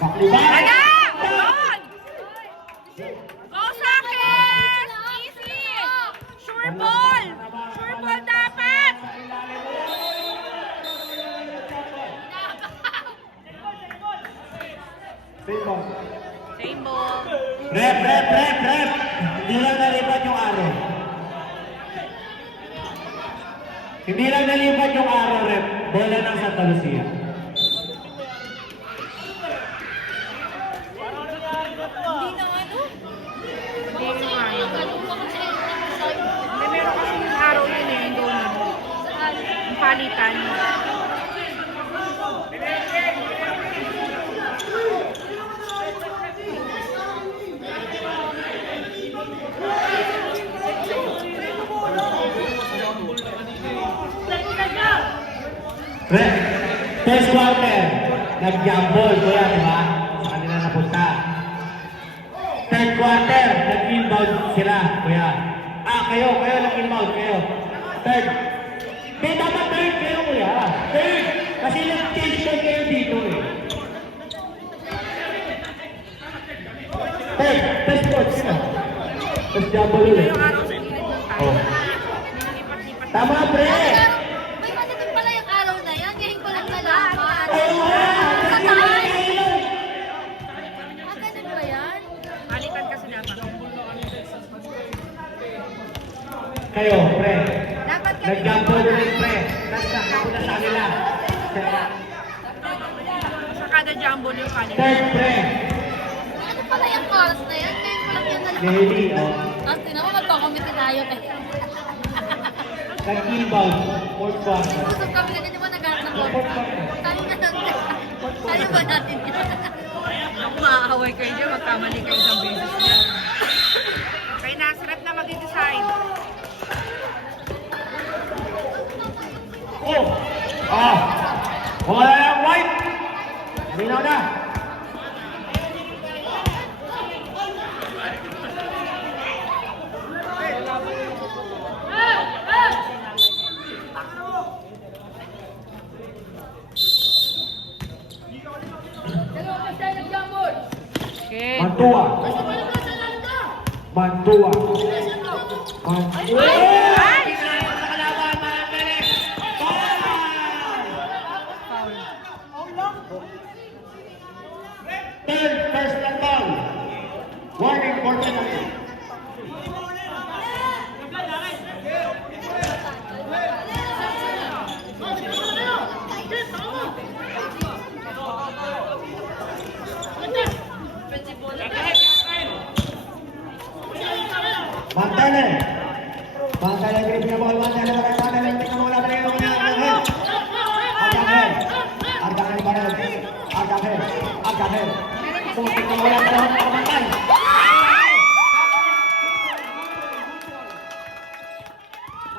Pakibare. Wala! Go! Same ball. Same ball. Rep! Hindi lang nalipat yung araw. Hindi lang nalipat yung araw, rep. Bola ng Santa Lucia. Hindi na ano? Hindi na ano. Hindi, meron kasi yung araw yun eh, yung doon. Yung palitan. Rep! First quarter, nag-jumble, kuya, di ba? Sa kanila napunta. Third quarter, nag-inbound sila, kuya. Kayo, nag-inbound, kayo. Third. May dapat third kayo, kuya. Third! Kasi nag-change kayo dito eh. Third, first coach, sino? First jumble ulit. Yung araw sa pilitan. Oh. Nilipat-lipat. Tama, pre! May matitig pala yung araw na yan. Ngayon ko lang nalaman. Oo nga! Ganun ba yan? Palitan kasi dapat. Kayo, pre. Dapat kami Nag-jumble ulit, pre. Ako na sa kanila. sa kada jumbo yung palitan. Third, pre. Ano pala yung oras na yan? Ngayon ko lang yan nalaman. Nelly, oh. Tapos tinako, magkakomite tayo eh. Nag-inbound. Fourth quarter. Usap kami na di ba naghanap ng bola? Tayo na lang. Tayo ba natin yan? Ako maaaway kayo dyan, magkamali kayo isang beses niya. Okay, Nasrep na mag-decide. Oh! Wala yung white! Minaw na! Okay. Mantua! Mantua! Mantua! Ay! Sa kalaban, mga Perez! Third personal foul. Warning for penalty. Mantene. Mantene, Chris Gabol, mantene, mantene, tingnan mo lang yung Argangel. So, tingnan mo lang yung pagmantay.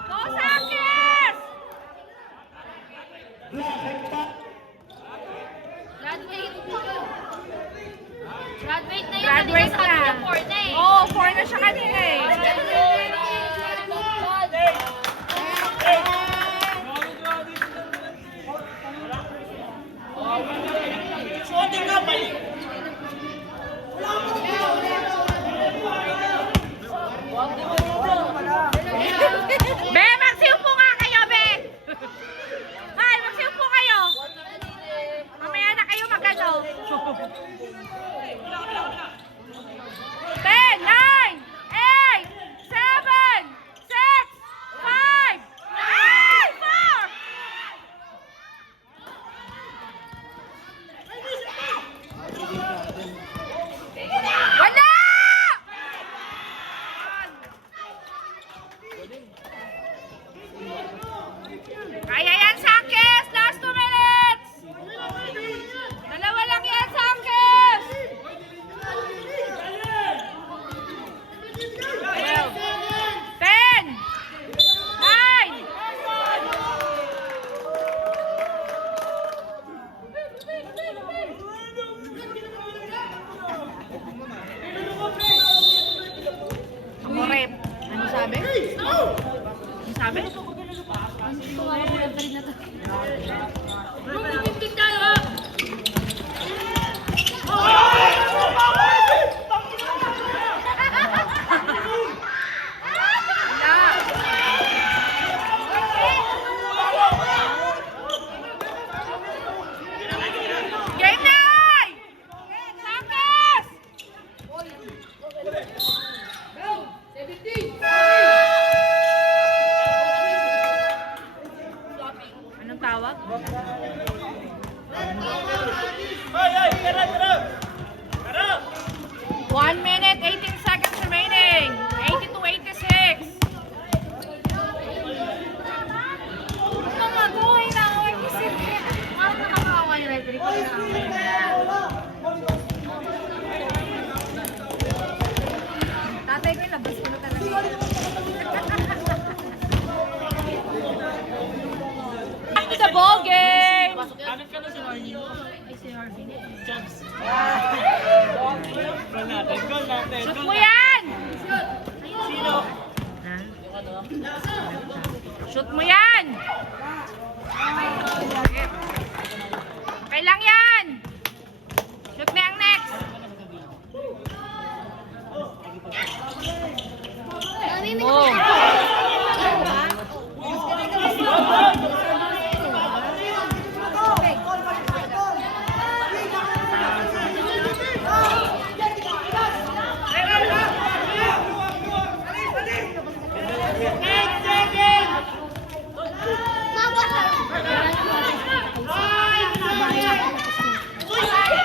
Go, Sanchez! Graduate na yun. Graduate Sabi na. niya 4 na eh. Oo, 4 na siya kanina eh. Suotin nga, balik. Be, magsiupo nga kayo, Be! Ay, magsiupo kayo! Mamaya na kayo magano. 10, 9, 8, 7, 6, 5, 4! Wala! Kaya yan, Sanchez! Last 2 minutes! Dalawa lang yan, Sanchez! 10! 9! Amorep. Ano sabi? Ano sabi? Tumawa ko lang pa rin na to. Game 9! 1 minute, 18 seconds remaining. 80-86. Mga buhay na ako. Kasi ano nakakawa yung referee ko na tatay ko yung labas ko na talaga. Back to the ball game. Hanap ka na si Marnie. Ay, si Harvey. Jobs. Goal natin, goal natin. Shoot mo yan! Sino? Shoot mo yan! Okay lang yan! Shoot mo yung next! Oh!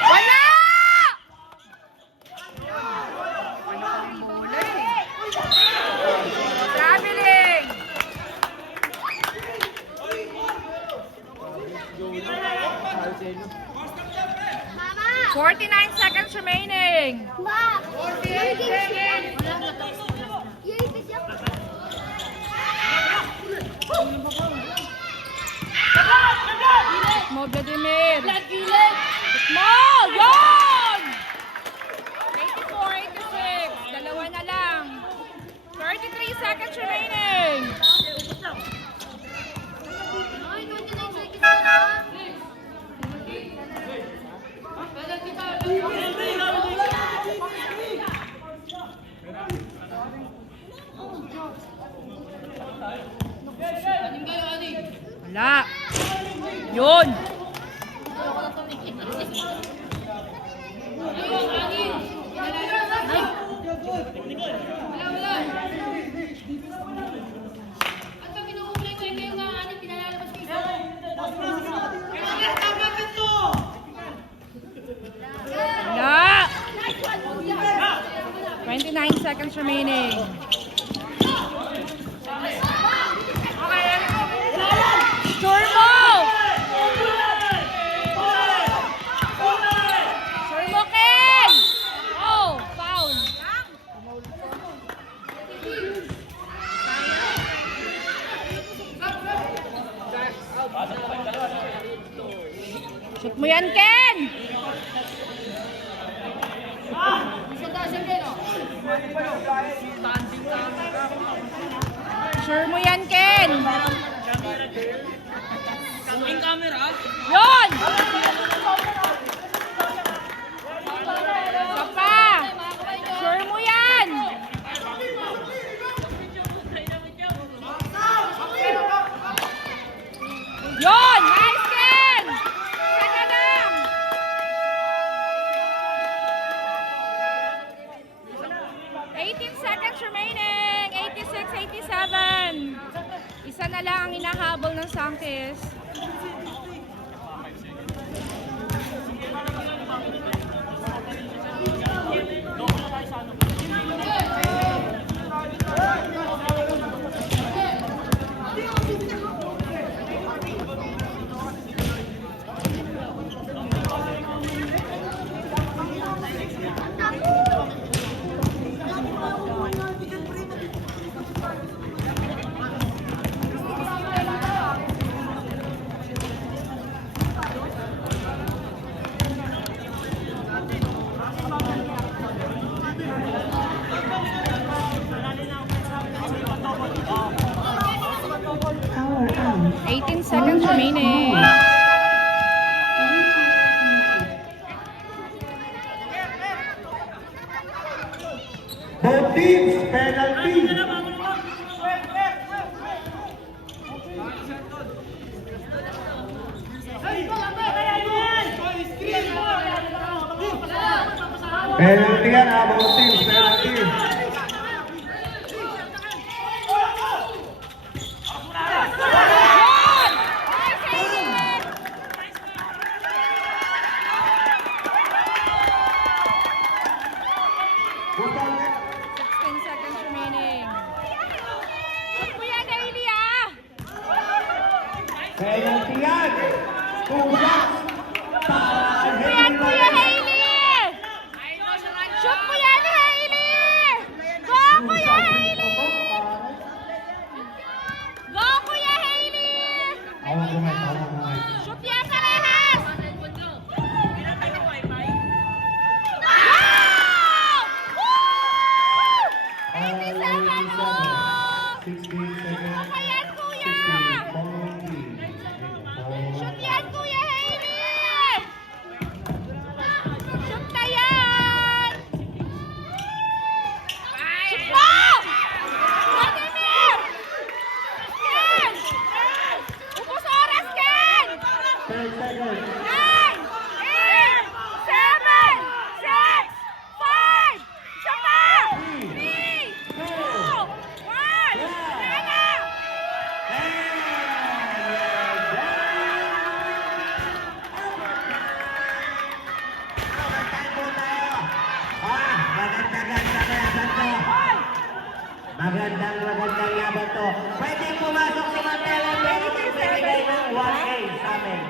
Wala! Traveling! 49 seconds remaining. Ma! 48 seconds! Mo, Vladimir. Mo! Yun! 84-86. Dalawa na lang. 33 seconds remaining. Ay, 29 seconds na lang. Wala. Yun. Wala. 29 seconds remaining. Sure mo! Sure mo, Ken! Oh, foul. Shoot mo yan, Ken! Sure mo yan, Ken! Kaming camera. Yun! Isa pa! Sure mo yan! Yun! Nice, Ken! Saka lang! Seconds remaining. 86, 87. Isa na lang ang inahabol ng Sanctis. Power on. 18 seconds remaining. Both teams, penalty. Penalty yan ha, both teams, penalty. Penalty yan. 2 shots. Para kay Yan, Kuya Hailey. Hailey! Shoot mo yan, Hailey! Go, Kuya Hailey! Go, Kuya Hailey! Awang kumay. Shoot yan, parehas! Go! Woo! 87 mo! 16 seconds. Go yan, Kuya! 16. Shoot yan, Kuya Hailey! Shoot na yan! Shoot mo! Vladimir! Ken! Ubus oras, Ken! 10 seconds. 9, 8, 7, 6, 5, isa pa! 3, 2, 1, Rena! Magandang yaban to. Pwede pumasok si Matela, pwede magbibigay ng 1K sa amin.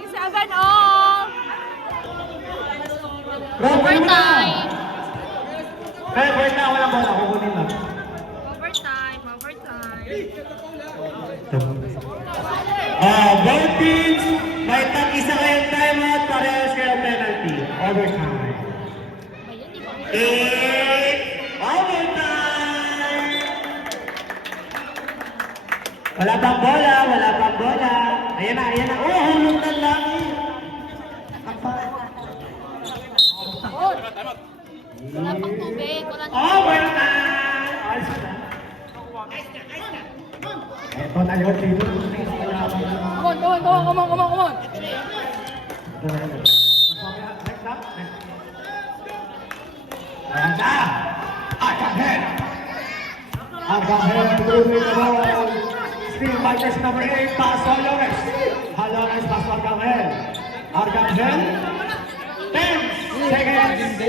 87 all! Overtime! Wait na, walang bola. Kukunin lang. Overtime, overtime. Both teams, may tag-isa kayong timeout, parehas kayong penalty. Overtime. Overtime! Wala pang bola, wala pang bola. Ayan na. Oh, hulog na lang. Wala pang tubig. Wala Overtime! Ayos na. Eto na yun, dito. Come on! Ayan na! Arcangel! Arcangel moving the ball. Still fighters number 8, pass Halores. Halores, pass to Arcangel. Arcangel. 10 seconds.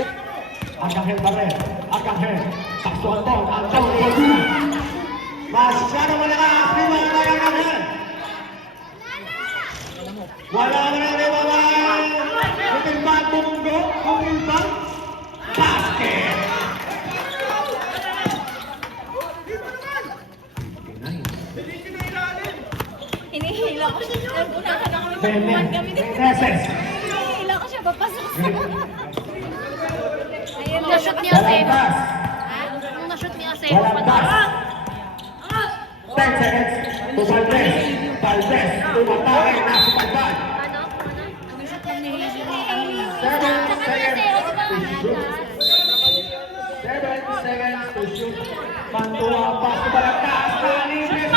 Arcangel pa rin. Arcangel. Pass to Anton. Anton, Anton. Masyado malakas. Wala na Arcangel. Wala na rin ibabay. Kutimban, bumunggo. Kutimban. Basket. Hinihila ko siya. Unahan ako ng Ben, pagkuhan kami dito. Meneses. Hinihila ko siya. Papasok sa... Ayun, na-shoot niya Walang safe. pass. Ha? Nung na-shoot niya safe. Walang pass. 10 seconds to Valdez. Valdez, tumatake na si Palban. Ano? Nag-shoot lang ni Hailey. 7 Saka seconds niya safe. to shoot. 7 seconds to shoot. Mantua, pass to Balagtas. Nalibis.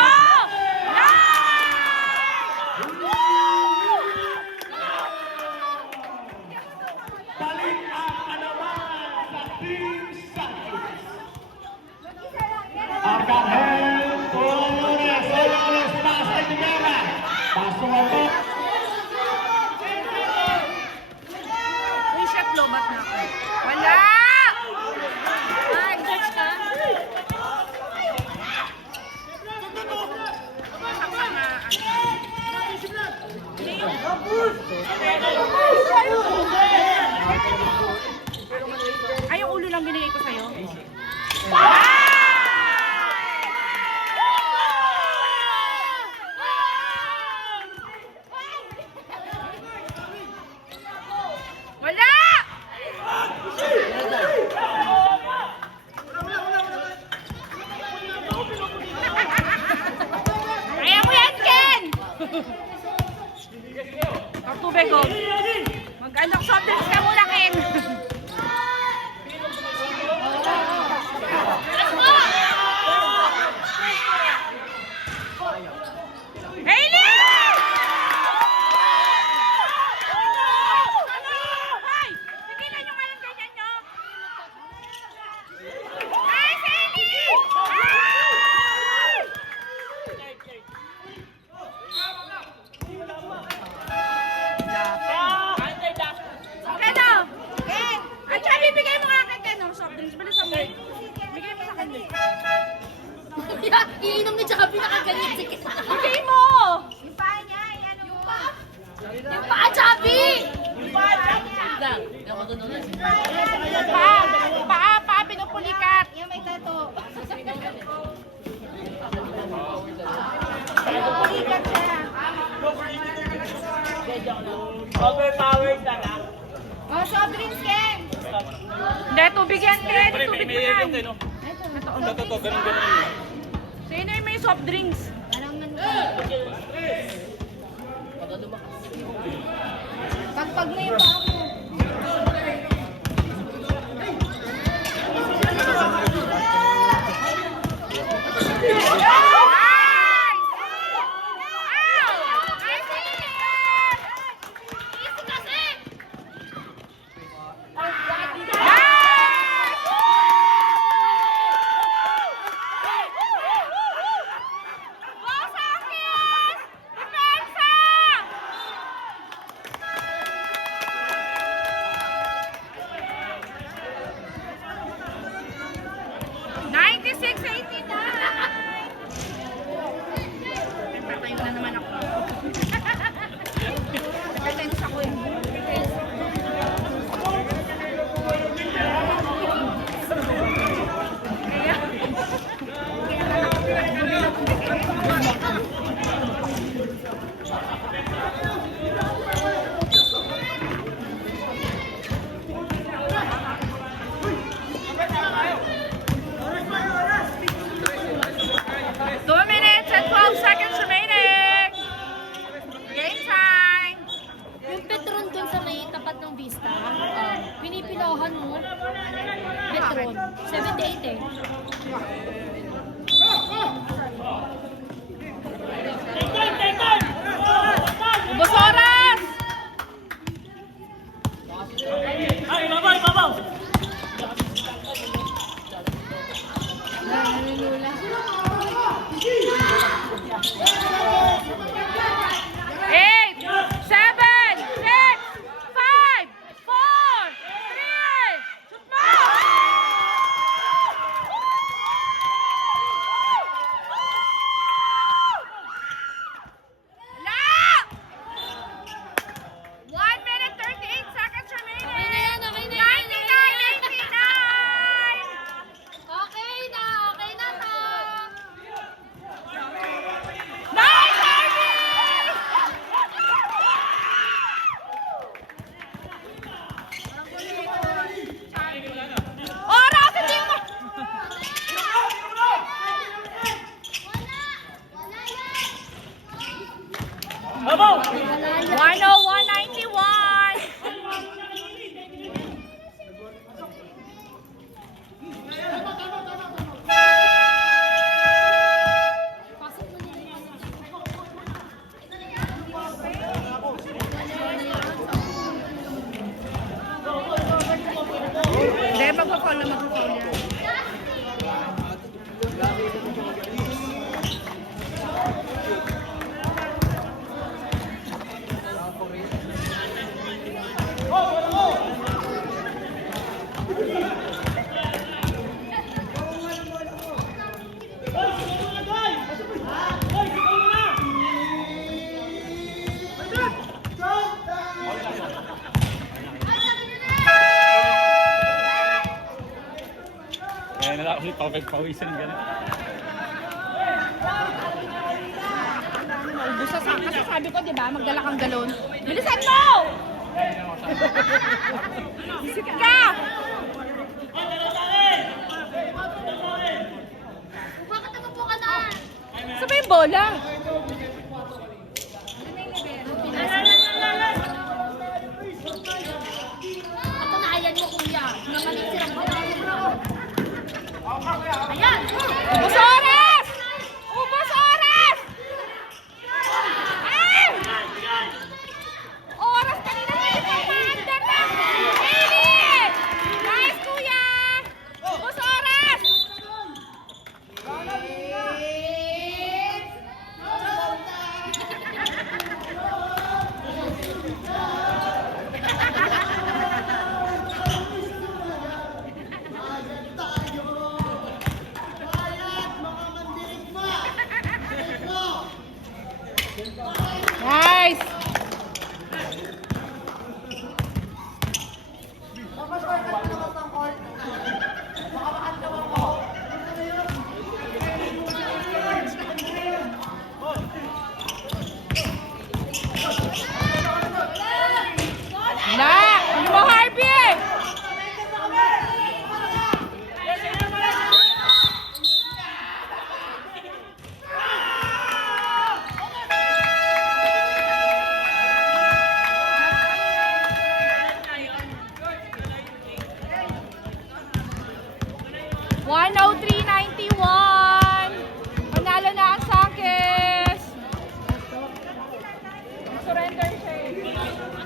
Balik ang alaman sa Team Santos. Arcangel, Dolores, pass kay Tigera. Paso ako. Uy, chef, lobat na ako. Wala! Ay, search ka. Paa, pinupulikat. Yan may tato. Pinupulikat siya. Overpowered na na. Oh, soft drinks, Ken. Hindi, tubig yan, Ken. Tubig mo yan. Ito, ganun. Sino yung may soft drinks? Parang pagpag mo yung paa mo. Pinipilahan mo. Petron. 78 eh. Ubos oras! Ay, babaw! Nalulula. 8, 7, 6, 5, 4, 3, shoot mo! Wala! 1 minute 38 seconds remaining. Okay na yan, okay na yan. 99, 89. Okay na to. 9:30! Oras! Hindi mo! Babaw! 101.91! Pasok mo nila. Hindi, magpa-call na magpa-call yan. Kaya na lang ulit, pawag-pawisan gano'n. Ubus sa saka. Kasi sabi ko, di ba, magdala kang galon. Bilisan mo! Sikit ka! Bakit naman ka na? Sabay yung bola. Patunayan mo, kuya. Namalit sirang ko. Ayan! Ubus oras! Ubus oras! Ay! Oras kanina pa yung commander na! Minute! Nice, kuya! Ubus oras! 103.91. Panalo na ang Sankes. Surrender siya eh.